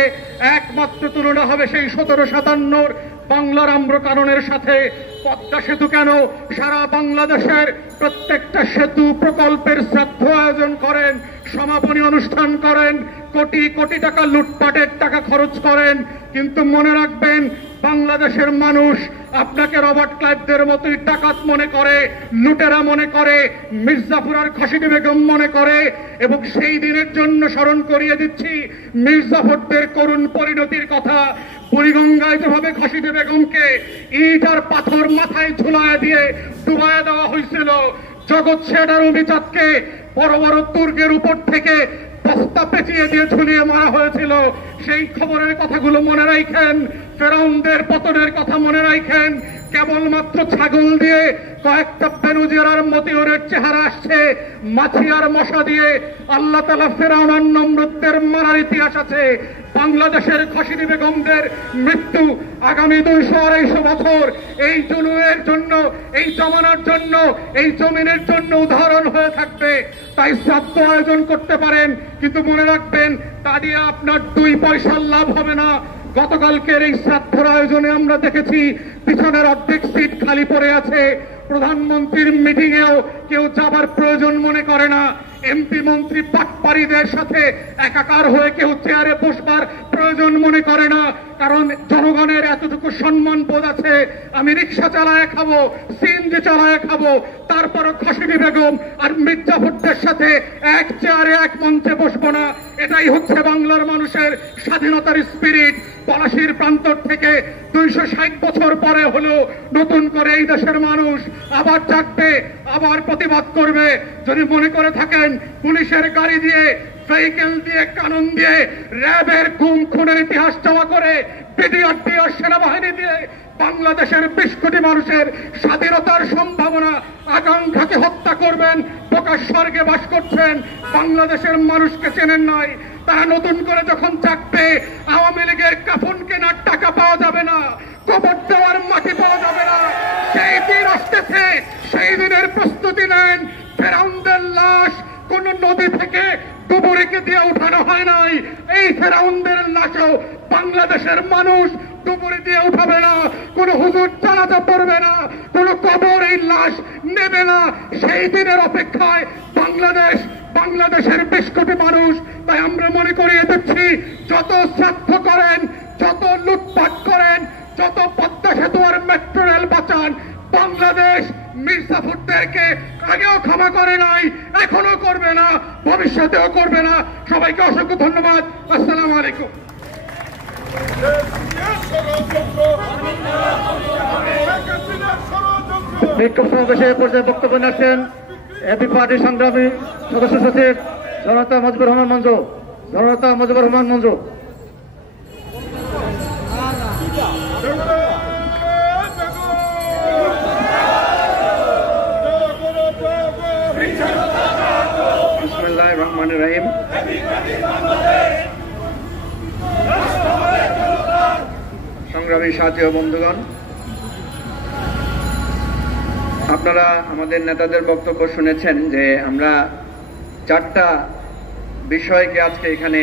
একমাত্র তুলনা হবে সেই 1757 বাংলার আম্র কাননের সাথে। পদ্মা সেতু কেন সারা বাংলাদেশের প্রত্যেকটা সেতু প্রকল্পের শ্রাদ্ধ আয়োজন করেন, সমাপনী অনুষ্ঠান করেন, কোটি কোটি টাকা লুটপাটের টাকা খরচ করেন, কিন্তু মনে রাখবেন বাংলাদেশের মানুষ আপনাকে রবার্ট ক্লাইভদের মতোই ডাকাত মনে করে, লুটেরা মনে করে, মির্জাফর আর খসিটি বেগম মনে করে। এবং সেই দিনের জন্য স্মরণ করিয়ে দিচ্ছি মির্জাফরদের করুণ পরিণতির কথা। বুড়িগঙ্গায় যেভাবে খসিটি বেগমকে ইট আর পাথর মাথায় ঝুলায় দিয়ে ডুবাইয়া দেওয়া হয়েছিল, জগৎ শেঠ আর অভিজাতকে বড় বড় দুর্গের উপর থেকে বস্তা পেঁচিয়ে দিয়ে ঝুলিয়ে মারা হয়েছিল, সেই খবরের কথাগুলো মনে রাখেন। ফেরাউনদের পতনের কথা মনে রাখেন। কেবলমাত্র ছাগল দিয়ে কয়েকটা বেনুজের আর মতিউরের চেহারা আসছে, মাছি আর মশা দিয়ে আল্লাহ তাআলা ফেরাউন আর নমরুদদের মারার ইতিহাস আছে। বাংলাদেশের খসিটি বেগমদের মৃত্যু আগামী 200-250 বছর এই জুলুমের জন্য, এই জমানার জন্য, এই জমিনের জন্য উদাহরণ হয়ে থাকবে। তাই শ্রাদ্ধ আয়োজন করতে পারেন, কিন্তু মনে রাখবেন তা দিয়ে আপনার 2 পয়সার লাভ হবে না। গতকালকের এই শ্রাদ্ধের আয়োজনে আমরা দেখেছি পিছনের অর্ধেক সিট খালি পড়ে আছে। প্রধানমন্ত্রীর মিটিংয়েও কেউ যাবার প্রয়োজন মনে করে না। এমপি মন্ত্রী পাটপাড়িদের সাথে একাকার হয়ে কেউ চেয়ারে বসবার প্রয়োজন মনে করে না, কারণ জনগণের এতটুকু সম্মান বোধ আছে। আমি রিক্সা চালায় খাবো, সিএনজি চালায় খাবো, তারপরও খসিটি বেগম আর মির্জাফরদের সাথে এক চেয়ারে এক মঞ্চে বসবো না। এটাই হচ্ছে বাংলার মানুষের স্বাধীনতার স্পিরিট। পলাশির প্রান্তর থেকে 260 বছর পরে হলো নতুন করে এই দেশের মানুষ আবার জাগবে, আবার প্রতিবাদ করবে। যদি মনে করে থাকেন পুলিশের গাড়ি দিয়ে, সাইকেল দিয়ে, কানুন দিয়ে, র্যাবের গুম খুনের ইতিহাস চাওয়া করে, বিডিআর দিয়ে, সেনাবাহিনী দিয়ে বাংলাদেশের 20 কোটি মানুষের স্বাধীনতার সম্ভাবনা আকাঙ্ক্ষাকে হত্যা করবেন, প্রকাশ স্বর্গে বাস করছেন, বাংলাদেশের মানুষকে চেনেন নাই। তারা নতুন করে যখন চাকবে, আওয়ামী লীগের কাফন কেনার টাকা পাওয়া যাবে না, কবর দেওয়ার মাটি পাওয়া যাবে না। সেই দিন আসতেছে, সেই দিনের প্রস্তুতি নেন। ফেরাউনদের লাশ কোন নদী থেকে ডুবুরিকে দিয়ে উঠানো হয় নাই। এই ফেরাউনদের লাশও বাংলাদেশের মানুষ ডুবুরি দিয়ে উঠাবে না, কোন হুজুর জানাজা পড়বে না, কোন কবর এই লাশ নেবে না। সেই দিনের অপেক্ষায় বাংলাদেশের 20 কোটি মানুষ। তাই আমরা মনে করিয়ে দিচ্ছি, যত শ্রাদ্ধ করেন, যত লুটপাট করেন, যত পদ্মা সেতু আর মেট্রো রেল বাঁচান, বাংলাদেশ মির্জাফরদেরকে আগেও ক্ষমা করে নাই, এখনো করবে না, ভবিষ্যতেও করবে না। সবাইকে অসংখ্য ধন্যবাদ। আসসালামু আলাইকুম। বিক্ষোভ সমাবেশে পর্যায়ে বক্তব্য নিয়েছেন এবি পার্টির সংগ্রামী সদস্য সচিব জনতা মুজিবুর রহমান মঞ্জু। বিসমিল্লাহির রহমানির রহিম। সংগ্রামী সাথী ও বন্ধুগণ, আপনারা আমাদের নেতাদের বক্তব্য শুনেছেন যে আমরা 4টা বিষয়কে আজকে এখানে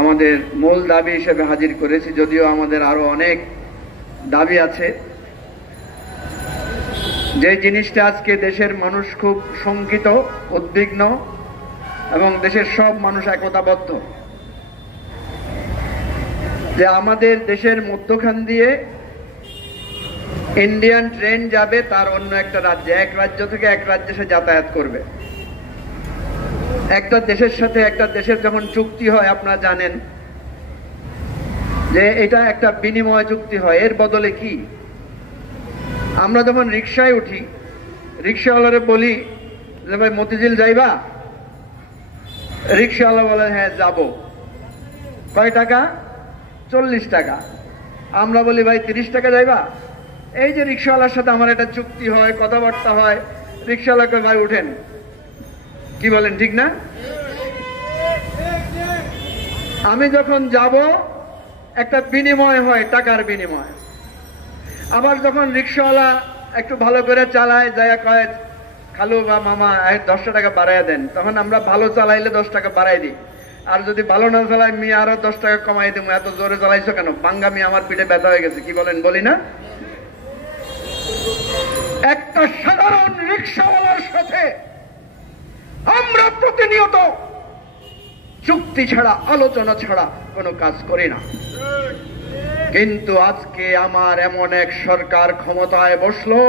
আমাদের মূল দাবি হিসেবে হাজির করেছি, যদিও আমাদের আরো অনেক দাবি আছে। যে জিনিসটা আজকে দেশের মানুষ খুব শঙ্কিত, উদ্বিগ্ন, এবং দেশের সব মানুষ একতাবদ্ধ, যে আমাদের দেশের মধ্যখান দিয়ে ইন্ডিয়ান ট্রেন যাবে তার অন্য একটা রাজ্যে, এক রাজ্য থেকে এক রাজ্যে সে যাতায়াত করবে। একটা দেশের সাথে একটা দেশের যখন চুক্তি হয়, আপনারা জানেন যে এটা একটা বিনিময় চুক্তি হয়। এর বদলে কি, আমরা যখন রিক্সায় উঠি, রিক্সাওয়ালারে বলি যে ভাই মতিঝিল যাইবা? রিক্সাওয়ালা বলে হ্যাঁ যাব। কয় টাকা? 40 টাকা। আমরা বলি ভাই 30 টাকা যাইবা? এই যে রিক্সাওয়ালার সাথে আমার একটা চুক্তি হয়, কথাবার্তা হয়, রিক্সাওয়ালাকে ভাই উঠেন। কি বলেন, ঠিক না? আমি যখন যাব একটা বিনিময় হয়, টাকার বিনিময়। আবার যখন রিক্সাওয়ালা একটু ভালো করে চালায়, যায় কয় খালু বা মামা 10 টাকা বাড়াইয়া দেন, তখন আমরা ভালো চালাইলে 10 টাকা বাড়াই দিই। আর যদি ভালো না চালাই, মেয়ে আরো 10 টাকা কমাই দেবো, এত জোরে চালাইছো কেন, বাঙ্গা মেয়ে আমার পিঠে ব্যথা হয়ে গেছে। কি বলেন, বলি না? একটা সাধারণ রিক্সাওয়ালার সাথে আমরা প্রতিনিয়ত চুক্তি ছাড়া, আলোচনা ছাড়া কোনো কাজ করি না। কিন্তু আজকে আমার এমন এক সরকার ক্ষমতায় বসলো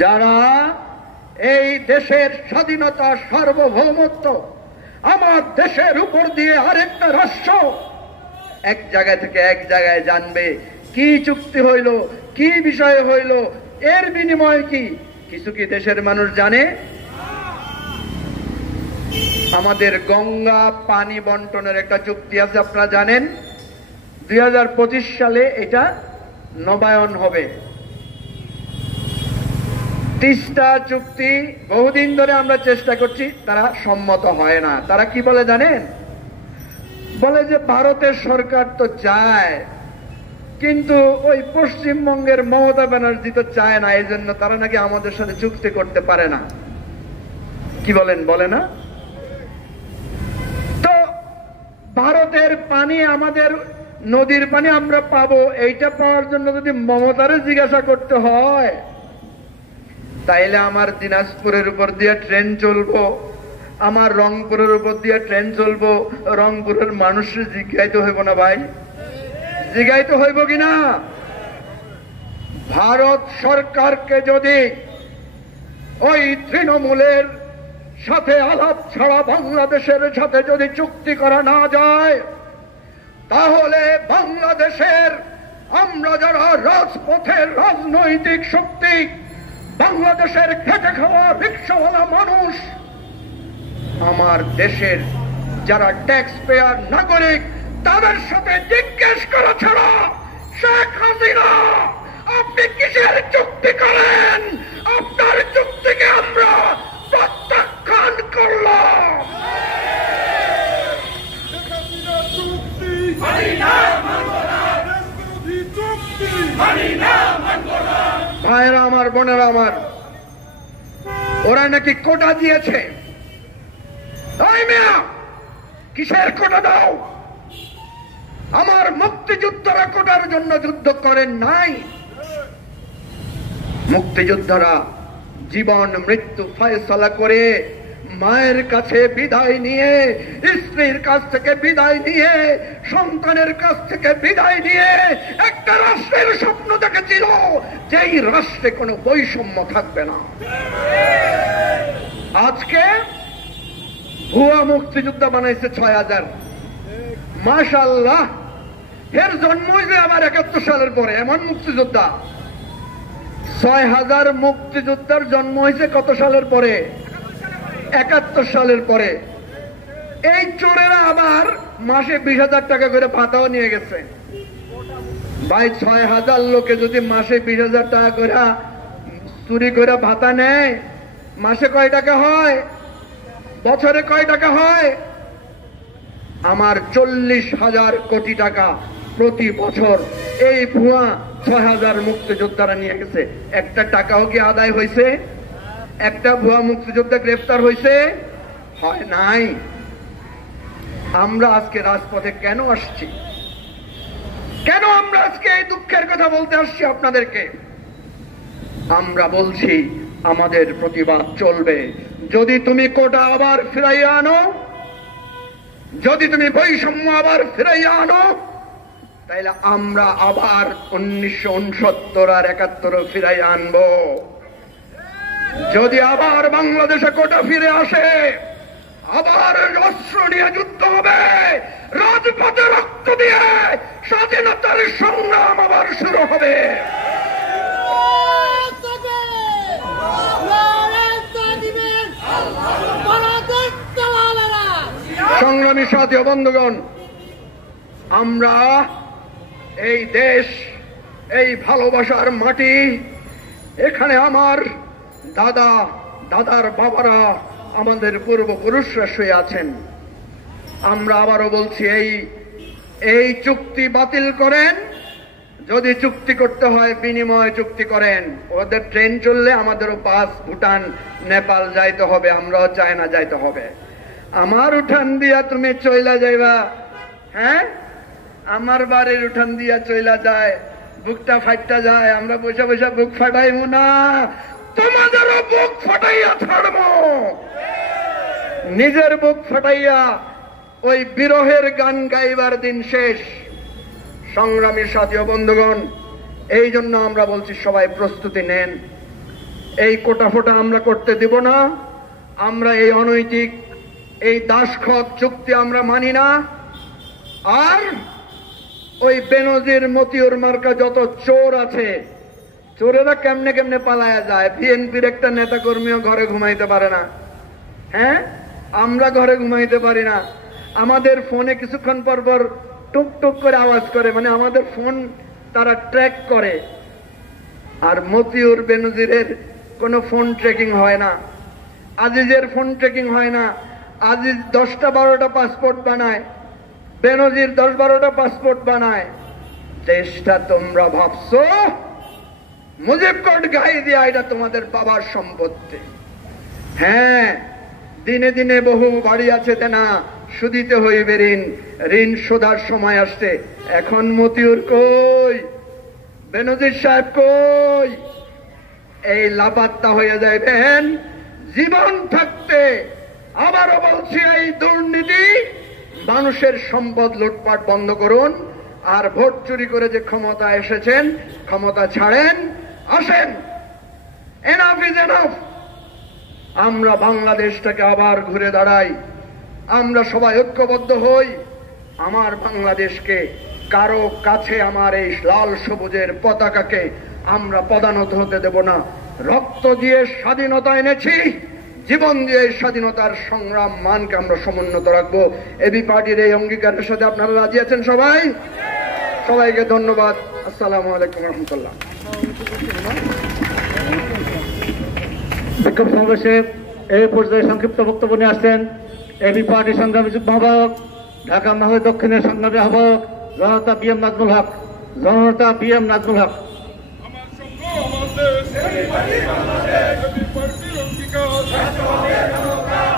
যারা এই দেশের স্বাধীনতা, সার্বভৌমত্ব, আমার দেশের উপর দিয়ে আরেকটা রাষ্ট্র এক জায়গা থেকে এক জায়গায় জানবে কি চুক্তি হইল, কি বিষয় হইল, এর বিনিময় কি, কিছু কি দেশের মানুষ জানে? আমাদের গঙ্গা পানি বন্টনের একটা চুক্তি আছে, আপনারা জানেন। 2025 সালে এটা নবায়ন হবে। তিস্তা চুক্তি বহুদিন ধরে আমরা চেষ্টা করছি, তারা সম্মত হয় না। তারা কি বলে জানেন? বলে যে ভারতের সরকার তো চায়, কিন্তু ওই পশ্চিমবঙ্গের মমতা ব্যানার্জি তো চায় না, এই জন্য তারা নাকি আমাদের সাথে চুক্তি করতে পারে না। কি বলেন, বলে না? তো ভারতের পানি, আমাদের নদীর পানি আমরা পাবো, এইটা পাওয়ার জন্য যদি মমতারে জিজ্ঞাসা করতে হয়, তাইলে আমার দিনাজপুরের উপর দিয়ে ট্রেন চলবো, আমার রংপুরের উপর দিয়ে ট্রেন চলবো, রংপুরের মানুষের জিজ্ঞাইতে হইব না ভাই? জিজ্ঞাইতে হইব কিনা? ভারত সরকারকে যদি ওই তৃণমূলের সাথে আলাপ ছাড়া বাংলাদেশের সাথে যদি চুক্তি করা না যায়, তাহলে বাংলাদেশের আমরা যারা রাজপথের রাজনৈতিক শক্তি, বাংলাদেশের খেটে খাওয়া রিক্সাওয়ালা মানুষ, আমার দেশের যারা ট্যাক্স পেয়ার নাগরিক, তাদের সাথে জিজ্ঞেস করা ছাড়া শেখ হাসিনা আপনি কিসের চুক্তি করেন? আপনার চুক্তিকে আমরা প্রত্যাখ্যান করলাম। ভাইয়েরা আমার, বোনেরা আমার, ওরা নাকি কোটা দিয়েছে। কিসের কোটা দাও? আমার মুক্তিযোদ্ধারা কোটার জন্য যুদ্ধ করেন নাই। মুক্তিযোদ্ধারা জীবন মৃত্যু ফয়সালা করে মায়ের কাছে বিদায় নিয়ে, স্ত্রীর কাছ থেকে বিদায় নিয়ে, সন্তানের কাছ থেকে বিদায় নিয়ে একটা রাষ্ট্রের স্বপ্ন দেখেছিল, যেই রাষ্ট্রে কোনো বৈষম্য থাকবে না। আজকে ভুয়া মুক্তিযোদ্ধা বানাইছে 6000। মাশাআল্লাহ, এর জন্ম হয়েছে আবার 71 সালের পরে। এমন মুক্তিযোদ্ধা 6000 মুক্তিযোদ্ধার জন্ম হয়েছে কত সালের পরে? 71 সালের পরে। এই চোরেরা আবার মাসে 20,000 টাকা করে ভাতাও নিয়ে গেছে। ভাই, 6000 লোকে যদি মাসে 20,000 টাকা করে চুরি করে ভাতা নেয়, মাসে কয় টাকা হয়? বছরে কয় টাকা হয়? আমার 40,000 কোটি টাকা প্রতি বছর এই ভুয়া 6000 মুক্তিযোদ্ধারা নিয়ে গেছে। একটা টাকাও কি আদায় হয়েছে? একটা ভুয়া মুক্তিযোদ্ধা গ্রেফতার হয়েছে? হয় নাই। আমরা আজকে রাজপথে কেন আসছি? কেন আমরা আজকে এই দুঃখের কথা বলতে আসছি আপনাদেরকে? আমরা বলছি আমাদের প্রতিবাদ চলবে। যদি তুমি কোটা আবার ফিরাইয়া আনো, যদি তুমি বৈষম্য আবার ফিরাইয়া আনো, তাইলে আমরা আবার 1969 আর 71 ফিরাইয়া আনবো। যদি আবার বাংলাদেশে কোটা ফিরে আসে, আবার অস্ত্র নিয়ে যুদ্ধ হবে, রাজপথে রক্ত দিয়ে স্বাধীনতার সংগ্রাম আবার শুরু হবে। সংগ্রামী সাথী ও বন্ধুগণ, আমরা এই দেশ, এই ভালোবাসার মাটি, এখানে আমার দাদা, দাদার বাবারা, আমাদের পূর্বপুরুষরা শুয়ে আছেন। আমরা আবারও বলছি, এই চুক্তি বাতিল করেন। যদি চুক্তি করতে হয় বিনিময় চুক্তি করেন। ওদের ট্রেন চললে আমাদেরও পাস ভুটান, নেপাল যাইতে হবে, আমরাও চায়না যাইতে হবে। আমার উঠান দিয়া তুমি চইলা যাইবা? হ্যাঁ, আমার বাড়ির উঠান দিয়া চইলা যায়, বুকটা ফাইটটা যায়, আমরা বসে বসে বুক ফাটাইব না, তোমাদেরও বুক ফাটাইয়া ছাড়ব। নিজের বুক ফাটাইয়া ওই বিরহের গান গাইবার দিন শেষ। সংগ্রামী সাথী ও বন্ধুগণ, এই জন্য আমরা বলছি সবাই প্রস্তুতি নেন। এই কোটা ফোটা আমরা করতে দিব না। আমরা এই অনৈতিক, এই দাসখত চুক্তি আমরা মানি না। আর ওই বেনজির, মতিউর মার্কা যত চোর আছে, চোরেরা কেমনে কেমনে পালায়া যায়। বিএনপির একটা নেতা কর্মীও ঘরে ঘুমাইতে পারে না। হ্যাঁ, আমরা ঘরে ঘুমাইতে পারি না। আমাদের ফোনে কিছুক্ষণ পর পর টুক টুক করে আওয়াজ করে, মানে আমাদের ফোন তারা ট্র্যাক করে। আর মতিউর, বেনজিরের কোনো ফোন ট্রেকিং হয় না, আজিজের ফোন ট্রেকিং হয় না। আজিজ 10টা-12টা পাসপোর্ট বানায়, বেনজির 10-12টা পাসপোর্ট বানায়। দেশটা তোমরা ভাবছো মুজিব কোর্ট গায়ে দিয়া এটা তোমাদের বাবার সম্পত্তি। হ্যাঁ, দিনে দিনে বহু বাড়ি আছে তেনা, সুদিতে হইবে ঋণ, ঋণ শোধার সময় আসছে। এখন মতিউর কই, বেনজির সাহেব কই? এই লাপাত্তা হয়ে যাইবেন জীবন থাকতে। আবারও বলছি, এই দুর্নীতি, মানুষের সম্পদ লুটপাট বন্ধ করুন। আর ভোট চুরি করে যে ক্ষমতা এসেছেন, ক্ষমতা ছাড়েন, আসেন। Enough is enough. আমরা বাংলাদেশটাকে আবার ঘুরে দাঁড়াই। আমরা সবাই ঐক্যবদ্ধ হই। আমার বাংলাদেশকে, কারো কাছে আমার এই লাল সবুজের পতাকাকে আমরা পদানত হতে দেব না। রক্ত দিয়ে স্বাধীনতা এনেছি, জীবন দিয়ে স্বাধীনতার সংগ্রাম মানকে আমরা সমুন্নত রাখবো। এবি পার্টির এই অঙ্গীকারের সাথে আপনারা রাজি আছেন? সবাইকে ধন্যবাদ। আসসালামু আলাইকুম রহমতুল্লাহ। বিক্ষোভ সমাবেশে এই পর্যায়ে সংক্ষিপ্ত বক্তব্য নিয়ে আসছেন এবি পার্টির সংগ্রামী যুগ্ম আহ্বায়ক, ঢাকা মহানগর দক্ষিণের সংগ্রামী আহ্বায়ক জনতা বিএম নাজমুল হক।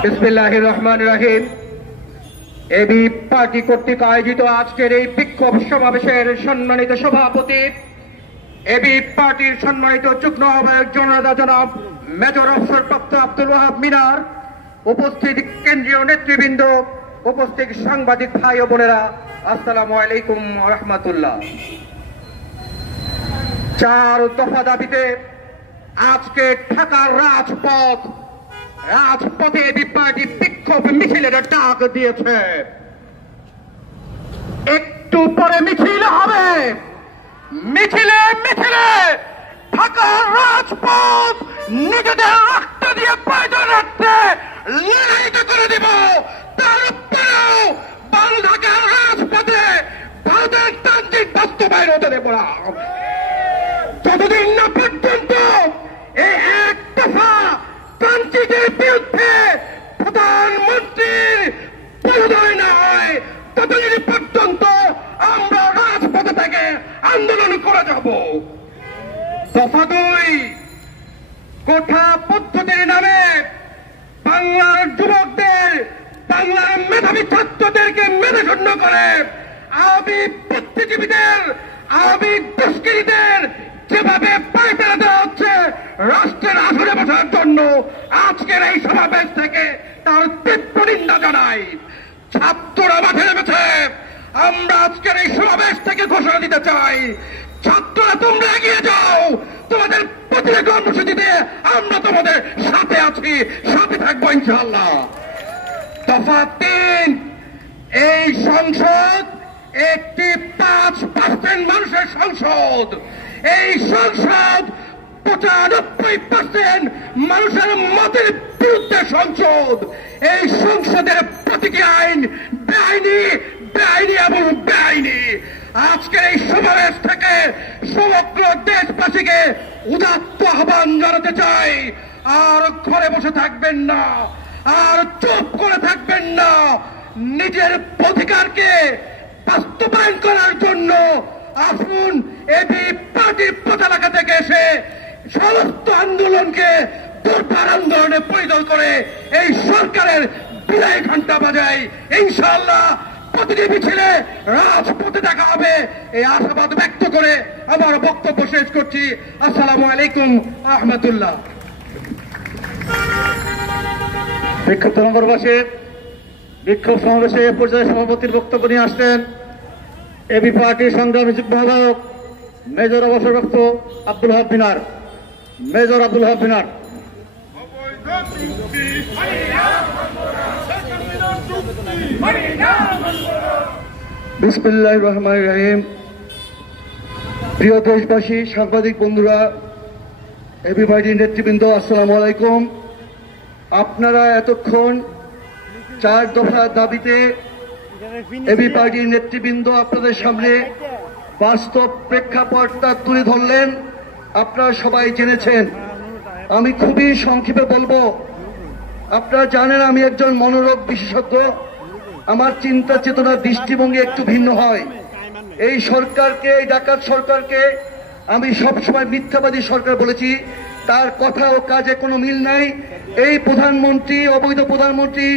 বিসমিল্লাহির রহমানির রহিম। এবি পার্টি কর্তৃক আয়োজিত আজকের এই বিক্ষোভ সমাবেশের সম্মানিত সভাপতি, এবি পার্টির সম্মানিত যুগ্ম আহ্বায়ক জনতা জনাব মেজর অবসরপ্রাপ্ত আব্দুল ওয়াহাব মিনার, উপস্থিত কেন্দ্রীয় নেতৃবৃন্দ, উপস্থিত সাংবাদিক ভাই ও বোনেরা, আসসালামু আলাইকুম ওয়া রাহমাতুল্লাহ। 4 দফা দাবিতে আজকে ঢাকার রাজপথে এবি পার্টি বিক্ষোভ মিছিলের ডাক দিয়েছে। একটু পরে মিছিল হবে, মিছিলে ঢাকার রাজপথ নিজেদের রক্ত দিয়ে প্রয়োজন রাখতে লড়াইটা করে দিব। তারপরেও ঢাকার রাজপথে ভারতের তান্ত্রিক বাস্তবায়ন হতে দেব না। যতদিন না পর্যন্ত এই এক দফা তান্ত্রিকের বিরুদ্ধে প্রধানমন্ত্রীর পদোদয় না হয়, ততদিন পর্যন্ত আমরা রাজপথে থেকে আন্দোলন করে যাব। দফা 2, কোঠা পদ্ধতির নামে বাংলার যুবকদের, বাংলার মেধাবী ছাত্রদেরকে মেধাশূন্য করে আওয়ামী বুদ্ধিজীবীদের, আওয়ামী দুষ্কৃতীদের যেভাবে পায়ে ফেলে দেওয়া হচ্ছে রাষ্ট্রের আসনে বসার জন্য, আজকের এই সমাবেশ থেকে তার তীব্র নিন্দা জানাই। ছাত্ররা মাঠে নেমেছে, আমরা আজকের এই সমাবেশ থেকে ঘোষণা দিতে চাই, ছাত্ররা তোমরা এগিয়ে যাও, তোমাদের প্রতিটি কর্মসূচিতে আমরা তোমাদের সাথে আছি, সাথে থাকবো ইনশাআল্লাহ। দফা 3, এই সংসদ একটি 5% মানুষের সংসদ। এই সংসদ 95% মানুষের মতের বিরুদ্ধে সংসদ। এই সংসদের প্রতিটি আইন বেআইনি এবং বেআইনি। আজকের এই সমাবেশ থেকে সমগ্র দেশবাসীকে উদাত্ত আহ্বান জানাতে চাই, আর ঘরে বসে থাকবেন না, আর চুপ করে থাকবেন না। নিজের অধিকারকে বাস্তবায়ন করার জন্য আসুন এবি পার্টির পতাকা থেকে এসে সমস্ত আন্দোলনকে দুর্বার আন্দোলনে পরিণত করে এই সরকারের বিদায় ঘণ্টা বাজাই। ইনশাআল্লাহ প্রতিটি মিছিলে রাজপথে দেখা হবে, এই আশাবাদ ব্যক্ত করে আমার বক্তব্য শেষ করছি। আসসালামু আলাইকুম ওয়া রাহমাতুল্লাহ। বিক্ষুব্ধ নগরবাসী, বিক্ষোভ সমাবেশে এ পর্যায়ে সভাপতির বক্তব্য নিয়ে আসছেন এবি পার্টির সংগ্রামী যুগ্ম আহ্বায়ক মেজর অবসরপ্রাপ্ত আব্দুল ওয়াহাব মিনার। বিসমিল্লাহির রহমানির রহিম। প্রিয় দেশবাসী, সাংবাদিক বন্ধুরা, এবি পার্টির নেতৃবৃন্দ, আসসালামু আলাইকুম। আপনারা এতক্ষণ 4 দফা দাবিতে এবি পার্টির নেতৃবৃন্দ আপনাদের সামনে বাস্তব প্রেক্ষাপটটা তুলে ধরলেন। আপনারা সবাই জেনেছেন। আমি খুবই সংক্ষেপে বলবো। আপনারা জানেন আমি একজন মনোরোগ বিশেষজ্ঞ। আমার চিন্তা চেতনা দৃষ্টিভঙ্গি একটু ভিন্ন হয়। এই সরকারকে, এই ডাকাত সরকারকে আমি সবসময় মিথ্যাবাদী সরকার বলেছি। তার কথা ও কাজে কোনো মিল নাই। এই প্রধানমন্ত্রী, অবৈধ প্রধানমন্ত্রী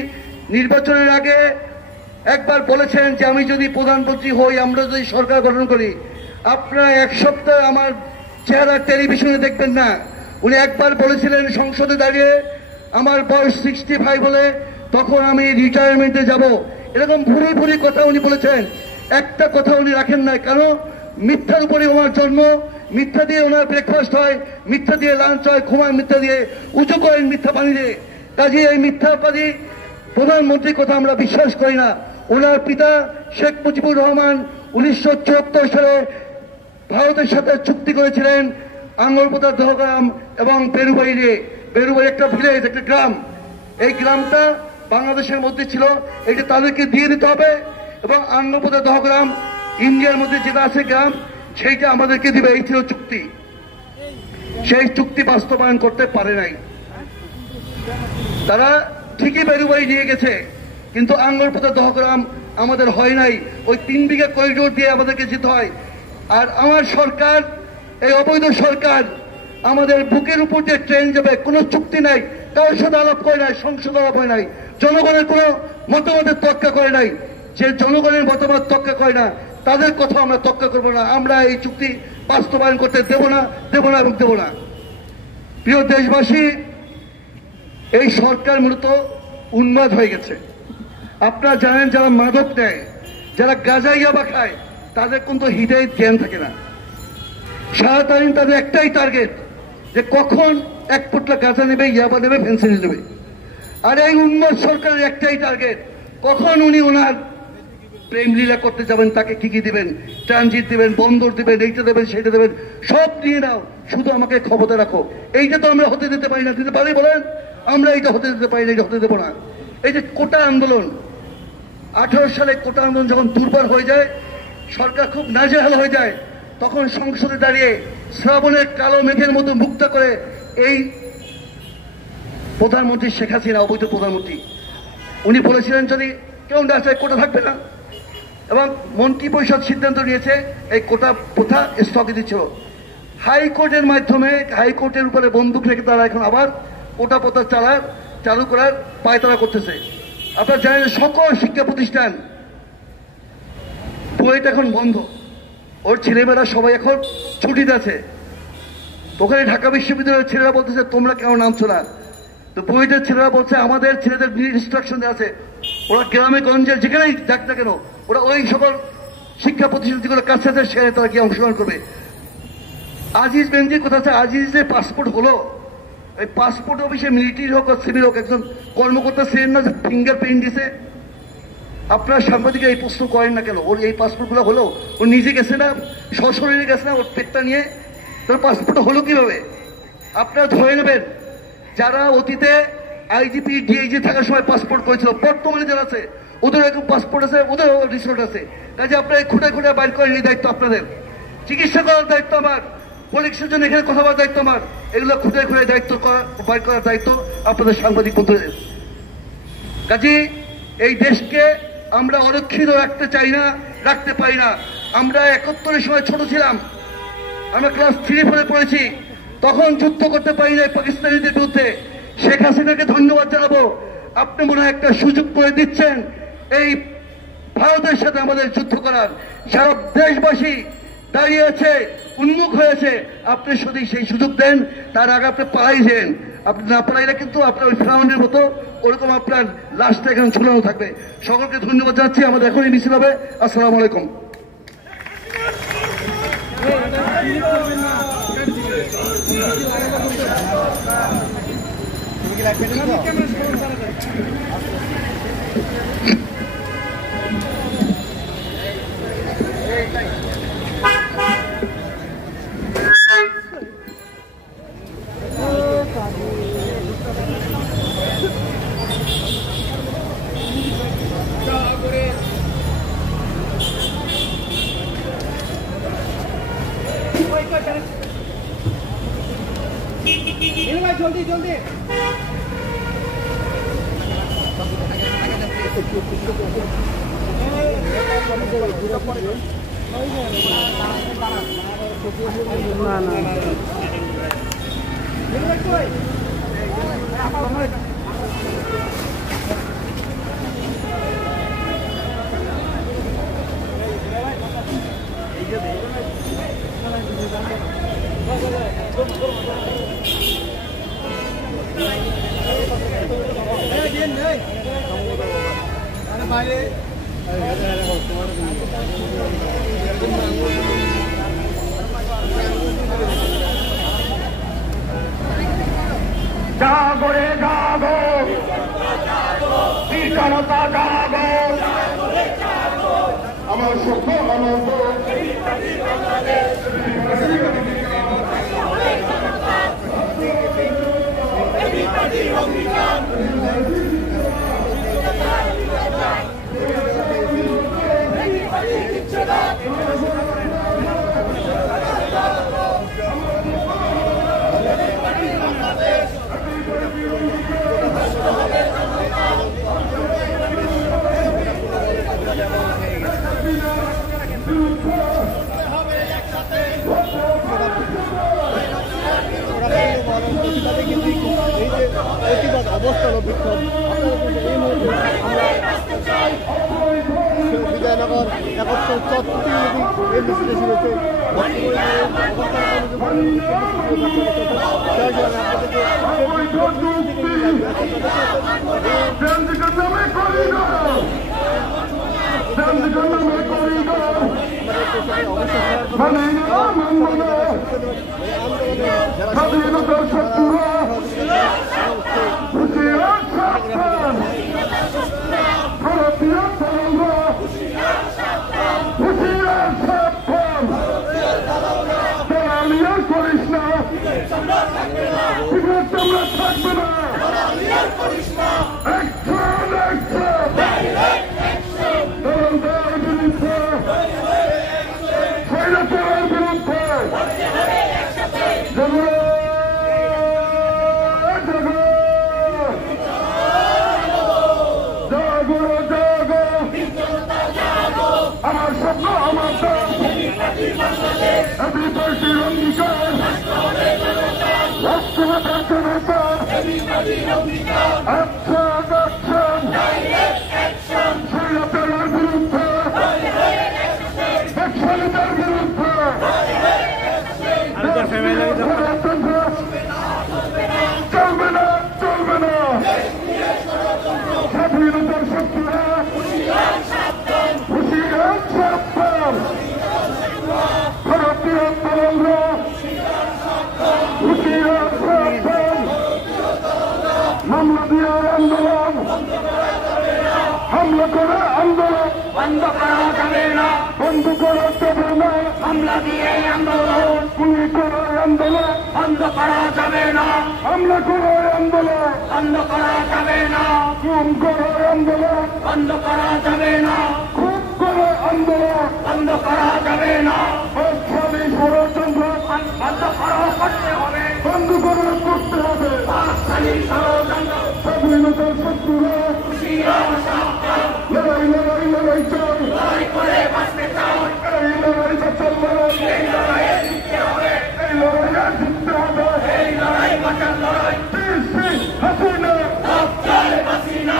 নির্বাচনের আগে একবার বলেছেন যে আমি যদি প্রধানমন্ত্রী হই, আমরা যদি সরকার গঠন করি, আপনারা 1 সপ্তাহ আমার চেহারা টেলিভিশনে দেখবেন না। উনি একবার বলেছিলেন সংসদে দাঁড়িয়ে আমার বয়স 65 বলে, তখন আমি রিটায়ারমেন্টে যাব। এরকম ভুরি কথা উনি বলেছেন। একটা কথা উনি রাখেন নাই। কেন? মিথ্যার উপরে ওনার জন্ম, মিথ্যা দিয়ে ওনার ব্রেকফাস্ট হয়, মিথ্যা দিয়ে লাঞ্চ হয়, ঘুমায় মিথ্যা দিয়ে, উঁচু করেন মিথ্যা পানি দিয়ে। কাজে এই মিথ্যাবাদী প্রধানমন্ত্রীর কথা আমরা বিশ্বাস করি না। ওনার পিতা শেখ মুজিবুর রহমান 1974 সালে ভারতের সাথে চুক্তি করেছিলেন আঙ্গলপোতা দহগ্রাম এবং বেরুবাই নিয়ে। বেরুবাই একটা ভিলেজ, একটা গ্রাম, এই গ্রামটা বাংলাদেশের মধ্যে ছিল, এটা তাদেরকে দিয়ে দিতে হবে এবং আঙ্গলপোতা দহগ্রাম ইন্ডিয়ার মধ্যে যেটা আছে গ্রাম সেইটা আমাদেরকে দিবে, এই ছিল চুক্তি। সেই চুক্তি বাস্তবায়ন করতে পারে নাই তারা। ঠিকই বেরুবাই নিয়ে গেছে কিন্তু আঙ্গলপোতা দহগ্রাম আমাদের হয় নাই। ওই 3 বিঘা করিডোর দিয়ে আমাদেরকে যেতে হয়। আর আমার সরকার, এই অবৈধ সরকার আমাদের বুকের উপর যে ট্রেন যাবে, কোনো চুক্তি নাই, কারোর সাথে আলাপ করে নাই, সংসদ আলাপ হয় নাই, জনগণের কোনো মতামতের তোয়াক্কা করে নাই। যে জনগণের মতামত তোয়াক্কা করে না তাদের কথা আমরা তোয়াক্কা করবো না। আমরা এই চুক্তি বাস্তবায়ন করতে দেব না এবং দেব না। প্রিয় দেশবাসী, এই সরকার মূলত উন্মাদ হয়ে গেছে। আপনারা জানেন যারা মাদক নেয়, যারা গাঁজা ইয়াবা খায়, তাদের কিন্তু হৃদয় জ্ঞান থাকে না। সারাদিন তাদের একটাই টার্গেট যে কখন 1 পোটলা গাঁজা নেবে, ইয়াবা নেবে, ফেন্সিডিল নেবে। আর এই উন্মাদ সরকারের একটাই টার্গেট কখন উনি ওনার প্রেম লীলা করতে যাবেন, তাকে কি কি দিবেন, ট্রানজিট দিবেন, বন্দর দিবেন, এইটা দেবেন, সেইটা দেবেন, সব নিয়ে নাও, শুধু আমাকে ক্ষমতা রাখো। এইটা তো আমরা হতে দিতে পারি না। দিতে পারি বলেন? আমরা এইটা হতে দিতে পারি না, এটা হতে দেবো না। এই যে কোটা আন্দোলন, 18 সালে কোটা আন্দোলন যখন দুর্বল হয়ে যায়, সরকার খুব নাজেহাল হয়ে যায়, তখন সংসদে দাঁড়িয়ে শ্রাবণের কালো মেঘের মতো মুক্তা করে এই প্রধানমন্ত্রী শেখ হাসিনা, অবৈধ প্রধানমন্ত্রী, উনি বলেছিলেন যদি কেউ না চায় কোটা থাকবে না। এবং মন্ত্রী পরিষদ সিদ্ধান্ত নিয়েছে এই কোটা প্রথা স্থগিত ছিল। হাইকোর্টের মাধ্যমে, হাইকোর্টের উপরে বন্দুক রেখে তারা এখন আবার কোটা প্রথা চালু করার পায়তারা করতেছে। আপনারা জানেন সকল শিক্ষা প্রতিষ্ঠান বুয়েট এখন বন্ধ, ওর ছেলেমেয়েরা সবাই এখন ছুটিতে আছে। ওখানে ঢাকা বিশ্ববিদ্যালয়ের ছেলেরা বলতেছে তোমরা কেন নামছো না? তো বুয়েটের ছেলেরা বলছে আমাদের ছেলেদের ইনস্ট্রাকশন দেওয়া আছে, ওরা গ্রামে গঞ্জে যেখানেই যাক না কেন ওরা ওই সকল শিক্ষা প্রতিষ্ঠান যেগুলো কাছে আছে সেখানে তারা গিয়ে অংশগ্রহণ করবে। আজিজ বেঞ্জির কথা আছে, আজিজের পাসপোর্ট হলো, ওই পাসপোর্ট অফিসে মিলিটারি হোক আর সিভিল হোক একজন কর্মকর্তা ছিলেন না যে ফিঙ্গার প্রিন্ট দিছে? আপনারা সাংবাদিকরা এই প্রশ্ন করেন না কেন? ওর এই পাসপোর্টগুলো হলো, ও নিজে গেছে না, সশরীরে গেছে না, ওর পেটটা নিয়ে তার পাসপোর্ট হলো কিভাবে? আপনারা ধরে নেবেন যারা অতীতে আইজিপি ডিআইজি থাকার সময় পাসপোর্ট করেছিল, বর্তমানে যারা আছে ওদের এখন পাসপোর্ট আছে, ওদের রিসোর্ট আছে। কাজে আপনারা খুঁটে খুঁটে বাইর করেন, এই দায়িত্ব আপনাদের। চিকিৎসা করার দায়িত্ব আমার, পরীক্ষার জন্য এখানে কথা বলার দায়িত্ব আমার, এগুলো খুঁটে খুঁটে দায়িত্ব বাইর করার দায়িত্ব আপনাদের সাংবাদিক বন্ধুদের। কাজে এই দেশকে আমরা অরক্ষিত রাখতে চাই না, রাখতে পারি না। আমরা 71-এর সময় ছোট ছিলাম, আমরা ক্লাস 3-4 পড়েছি, তখন যুদ্ধ করতে পারি না পাকিস্তানিদের বিরুদ্ধে। শেখ হাসিনাকে ধন্যবাদ জানাবো, আপনি মনে হয় একটা সুযোগ করে দিচ্ছেন এই ভারতের সাথে আমাদের যুদ্ধ করার। সারা দেশবাসী দাঁড়িয়ে আছে, উন্মুখ হয়েছে, আপনি যদি সেই সুযোগ দেন তার আগে আপনি পালাই যান। আপনি না পালাইলে কিন্তু আপনার ওই ফ্রাউন্ডের মতো ওরকম আপনার লাশটা এখানে ঝুলানো থাকবে। সকলকে ধন্যবাদ জানাচ্ছি। আমাদের এখনই মিছিল হবে। আসসালামু আলাইকুম। জলদি জলদি জাগো রে জাগো, জনতা জাগো, আমার স্বপ্ন আমার প্রতিবাদ অবস্থান বিক্ষোভ এই মুহূর্তে বিজয়নগর 71 চত্বরটি এই মিছিলে শুনেছে আমার স্বপ্ন আমার অঙ্গীকার চলবে না চলবে না স্বাধীনতার শত্রুরা হুঁশিয়ার সাবধান ভারতীয় আন্দোলনরা হুঁশিয়ার সাবধান মামলা দিয়ে আন্দোলন হামলা করে আন্দোলন বন্ধ করা যাবে না বন্ধ করা যাবে না হামলা দিয়ে আন্দোলন গুলি করে আন্দোলন বন্ধ করা যাবে না হামলা করে আন্দোলন বন্ধ করা যাবে না খুন করে আন্দোলন বন্ধ করা যাবে না খুন করে আন্দোলন বন্ধ করা যাবে না অস্থায়ী ষড়যন্ত্র বন্ধ করা করতে হবে বন্ধ করে করতে হবে অস্থায়ী ষড়যন্ত্র স্বাধীনতার শত্রুরা লড়াই লড়াই লড়াই চাই লড়াই করে বাঁচতে চাই এই লড়াইটা চলবে না এই লড়াইয়ে জিততে হবে এই লড়াইয়ে জিততে হবে এই লড়াই বাঁচার লড়াই হাসিনা জয় হাসিনা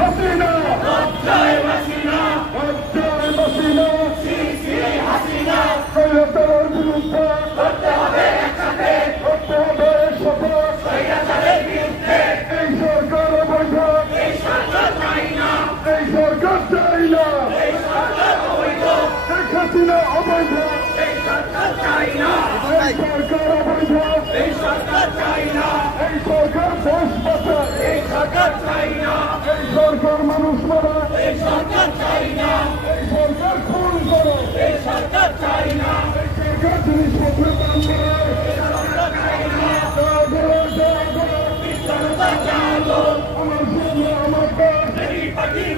হাসিনা জয় হাসিনা জয় হাসিনা হাসিনা স্বৈরাচারের বিরুদ্ধে করতে হবে একসাথে করতে হবে একসাথে স্বৈরাচারের বিরুদ্ধে এই সরকার অবৈধ এই সরকার চাই না এই সরকার চাই না এই সরকার অবৈধ শেখ হাসিনা অবৈধ এই সরকার চাই না এই সরকার অবৈধ এই সরকার চাই না এই সরকার দেশ বাঁচায় এই সরকার চাই না এই সরকার মানুষ মারা এই সরকার চাই না এই সরকার খুন করে এই সরকার চাই না এই সরকার জিনিসপত্র দান করে এই সরকার চাই না আমার সঙ্গে আমার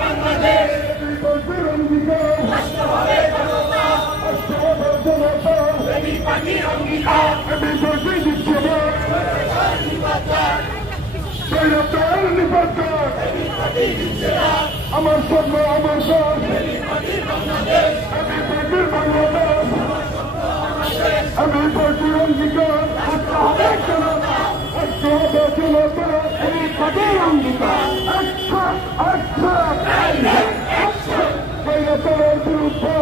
বাংলাদেশ অঙ্গীকার আসতে হবে জনতা আসতে হবে জনতা পাখির অঙ্গীকার আমার স্বপ্ন আমার বাংলাদেশ আমি পাখির অঙ্গীকার আসতে হবে জনতা আসতে হবে জনতা পাখির অঙ্গীকার আচ্ছা আচ্ছা স্বৈরাচারের বিরুদ্ধে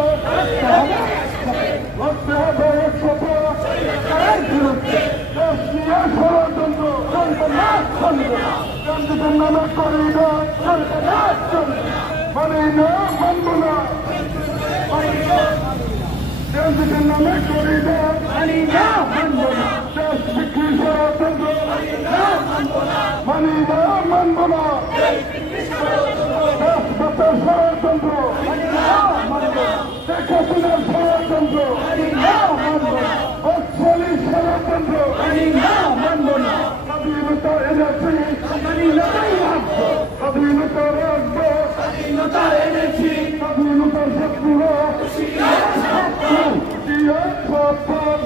লড়তে হবে একসাথে স্বৈরাচারের বিরুদ্ধে দেশ নিয়ে ষড়যন্ত্র চলবে না চলবে না গান্ধীদের নামে করি না চলবে না চলবে না মানি না মানব না গান্ধীদের নামে করি না মানি না মানব না দেশ বিক্রি ষড়যন্ত্র মানি না মানব না দেশ বাঁচার ষড়যন্ত্র শেখ হাসিনার ষড়যন্ত্র অশ্লীল ষড়যন্ত্র স্বাধীনতা এনেছি স্বাধীনতা রাখবো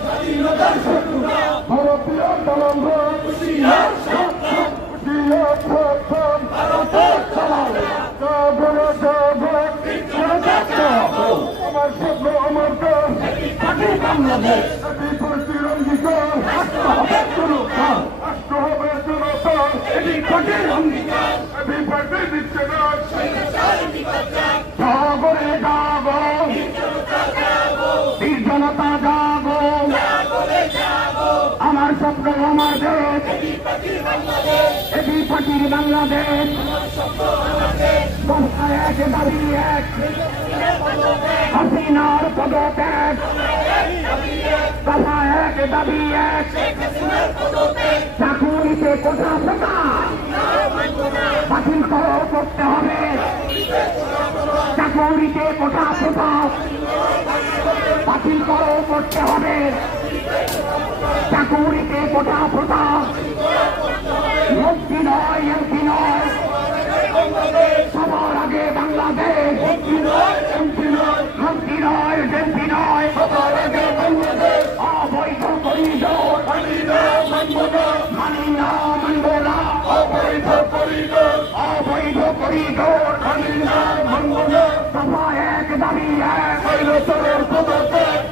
স্বাধীনতার শত্রুরা ভারতীয় দালালরা আমার স্বপ্ন আমার দেশ বাংলাদেশ অঙ্গীকার রাষ্ট্র হবে জনতা দিচ্ছে না জাগরে জাগো বীর জনতা জাগো আমার স্বপ্ন আমার দেশ এটি পার্টির বাংলাদেশ এক দাবি এক হাসিনার পদত্যাগ কথা এক দাবি এক চাকুরিতে কোথা ফোটা বাতিল করতে হবে চাকুরিতে কোথা ফোটা বাতিল করতে হবে চাকুরিতে কোথা ফোটা মুক্তি নয় এমপি নয় সবার আগে বাংলাদেশ মুক্তি নয় এমপি নয় অবৈধ করিডোর মানি না মানব না অবৈধ করিডোর দফা এক দাবি এক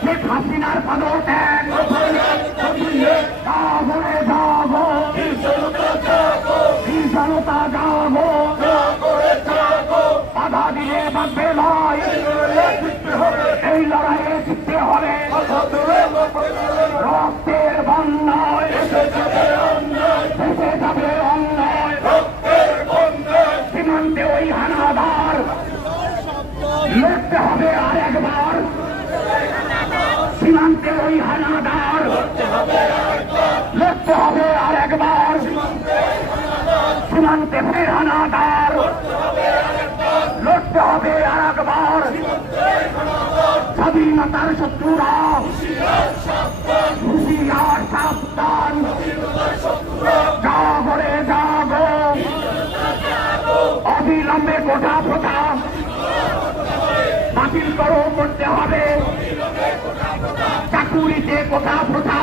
শেখ হাসিনার পদত্যাগ জাগরে জাগো জনতা জাগো বাধা দিলে বাঁধবে নয় এই লড়াইয়ে জিততে হবে রক্তের বন্যায় এসে যাবে অন্যায় সীমান্তে ওই হানাদার লড়তে হবে আর একবার সীমান্তে ওই হানাদার লড়তে হবে আর একবার সীমান্তে ফের হানাদার লড়তে হবে আর একবার স্বাধীনতার শত্রুরা হুঁশিয়ার সাবধান জাগরে জাগো অবিলম্বে কোঠা ফোটা বাতিল করতে হবে চাকুরিতে কোঠা ফোটা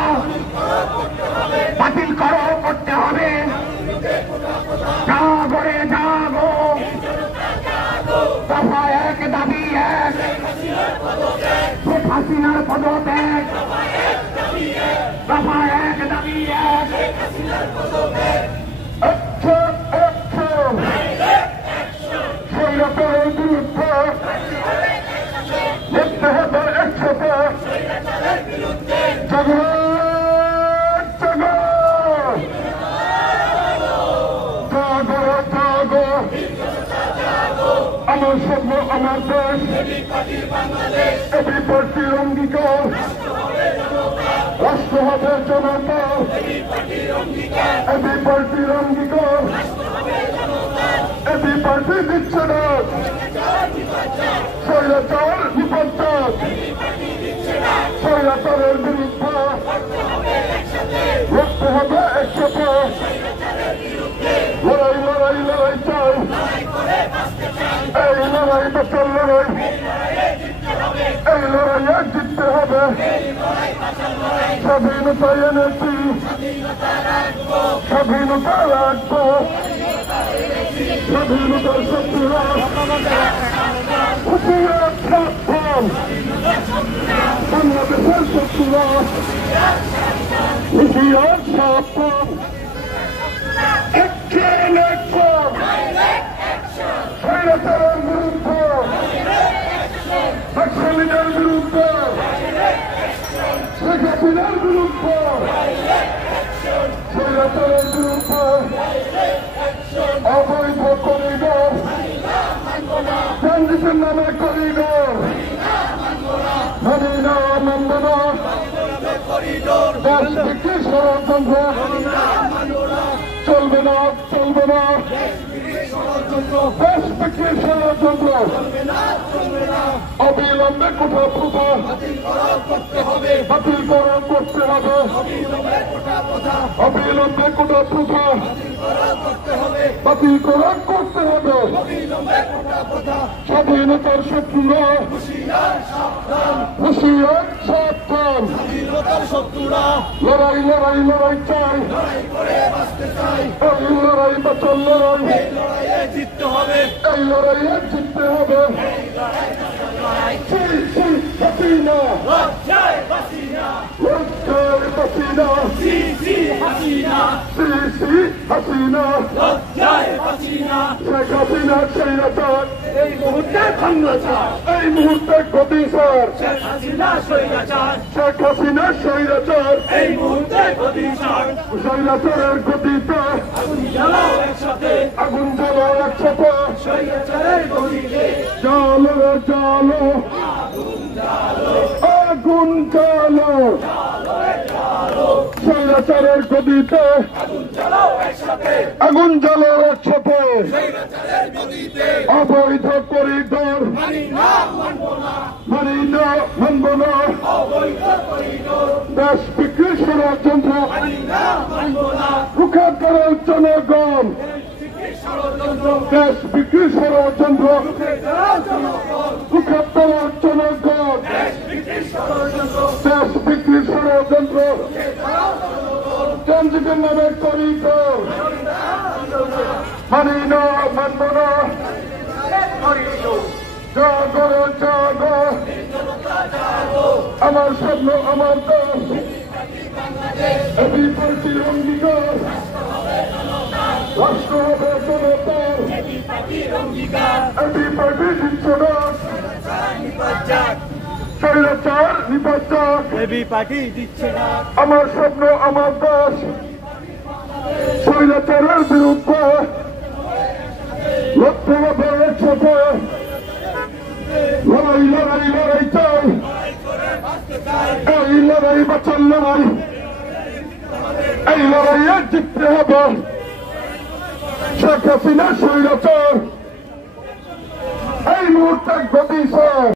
বাতিল করতে হবে জাগরে জাগো দফা এক দাবি এক শেখ হাসিনার পদত্যাগ দফা এক দাবি এক স্বৈরাচারের বিরুদ্ধে লিখতে হবে একসাথে আমার স্বপ্ন আমার দেশ এটি পার্টির অঙ্গীকার রাষ্ট্র হবে জনতা এটি পার্টির অঙ্গীকার এটি পার্টি দিচ্ছে না স্বৈরাচার বিপর্যয় স্বৈরাচারের বিরুদ্ধে লড়তে হবে একসাথে লড়াই লড়াই লড়াই চাই এই লড়াই বাঁচার লড়াই এই লড়াইয়ে জিততে হবে স্বাধীনতা এনেছি স্বাধীনতা রাখবো স্বাধীনতার শত্রুরা হুঁশিয়ার সাবধান বাংলাদেশের শত্রুরা হুঁশিয়ার সাবধান স্বৈরাচারের বিরুদ্ধে নক্সালিদের বিরুদ্ধে শেখ হাসিনার বিরুদ্ধে স্বৈরাচারের বিরুদ্ধে অবৈধ করিডোর ট্রানজিটের নামে করিডোর মানি না মানব না দেশ থেকে ষড়যন্ত্র চলবে না চলবে না, দেশ বিক্রি ষড়যন্ত্র অবিলম্বে কোটা প্রথা বাতিলকরণ করতে হবে, অবিলম্বে কোটা প্রথা বাতিলকরণ করতে হবে। স্বাধীনতার শত্রুরা হুঁশিয়ার সাবধান, লড়াই লড়াই লড়াই চাই, এই লড়াই বাঁচার লড়াই, এই লড়াইয়ে জিততে হবে। হাসিনা শেখ হাসিনা স্বৈরাচার, এই মুহূর্তে ভাঙা চার, এই মুহূর্তে গতি স্যার, শেখ হাসিনা স্বৈরাচার, এই মুহূর্তে গতি স্যার, স্বৈরাচারের গতিতে আগুন জ্বালাও একসাথে, আগুন জ্বালাও একসাথে, স্বৈরাচারের গতিতে জ্বালো জ্বালো আগুন জ্বালো, স্বৈরাচারের গতিতে আগুন জ্বালো একসাথে, অবৈধ করিডোর মানি না মানব না, দেশ বিক্রি ষড়যন্ত্র রুখে করার জনগণ, দেশ বিক্রি ষড়যন্ত্র রুখে করার জনগণ, দেশ বিক্রি ষড়যন্ত্র ট্রানজিটের নামে করিডোর মানি না মানব না, জাগো জাগো আমার স্বপ্ন আমার দেশ, এবি পার্টির অঙ্গীকার, রাষ্ট্র হবে জনতার, এবি পার্টি দিচ্ছে না স্বৈরাচার নিপাচার, এবি পার্টি দিচ্ছে না আমার স্বপ্ন আমার দেশ, স্বৈরাচারের বিরুদ্ধে লক্ষ্য হবে একসাথে, লড়াই লড়াই লড়াই চাই, এই লড়াই বাঁচার লড়াই, এই লড়াইয়ে জিততে হবে। শেখ হাসিনা স্বৈরাচার, এই মুহূর্তে গতি স্যার।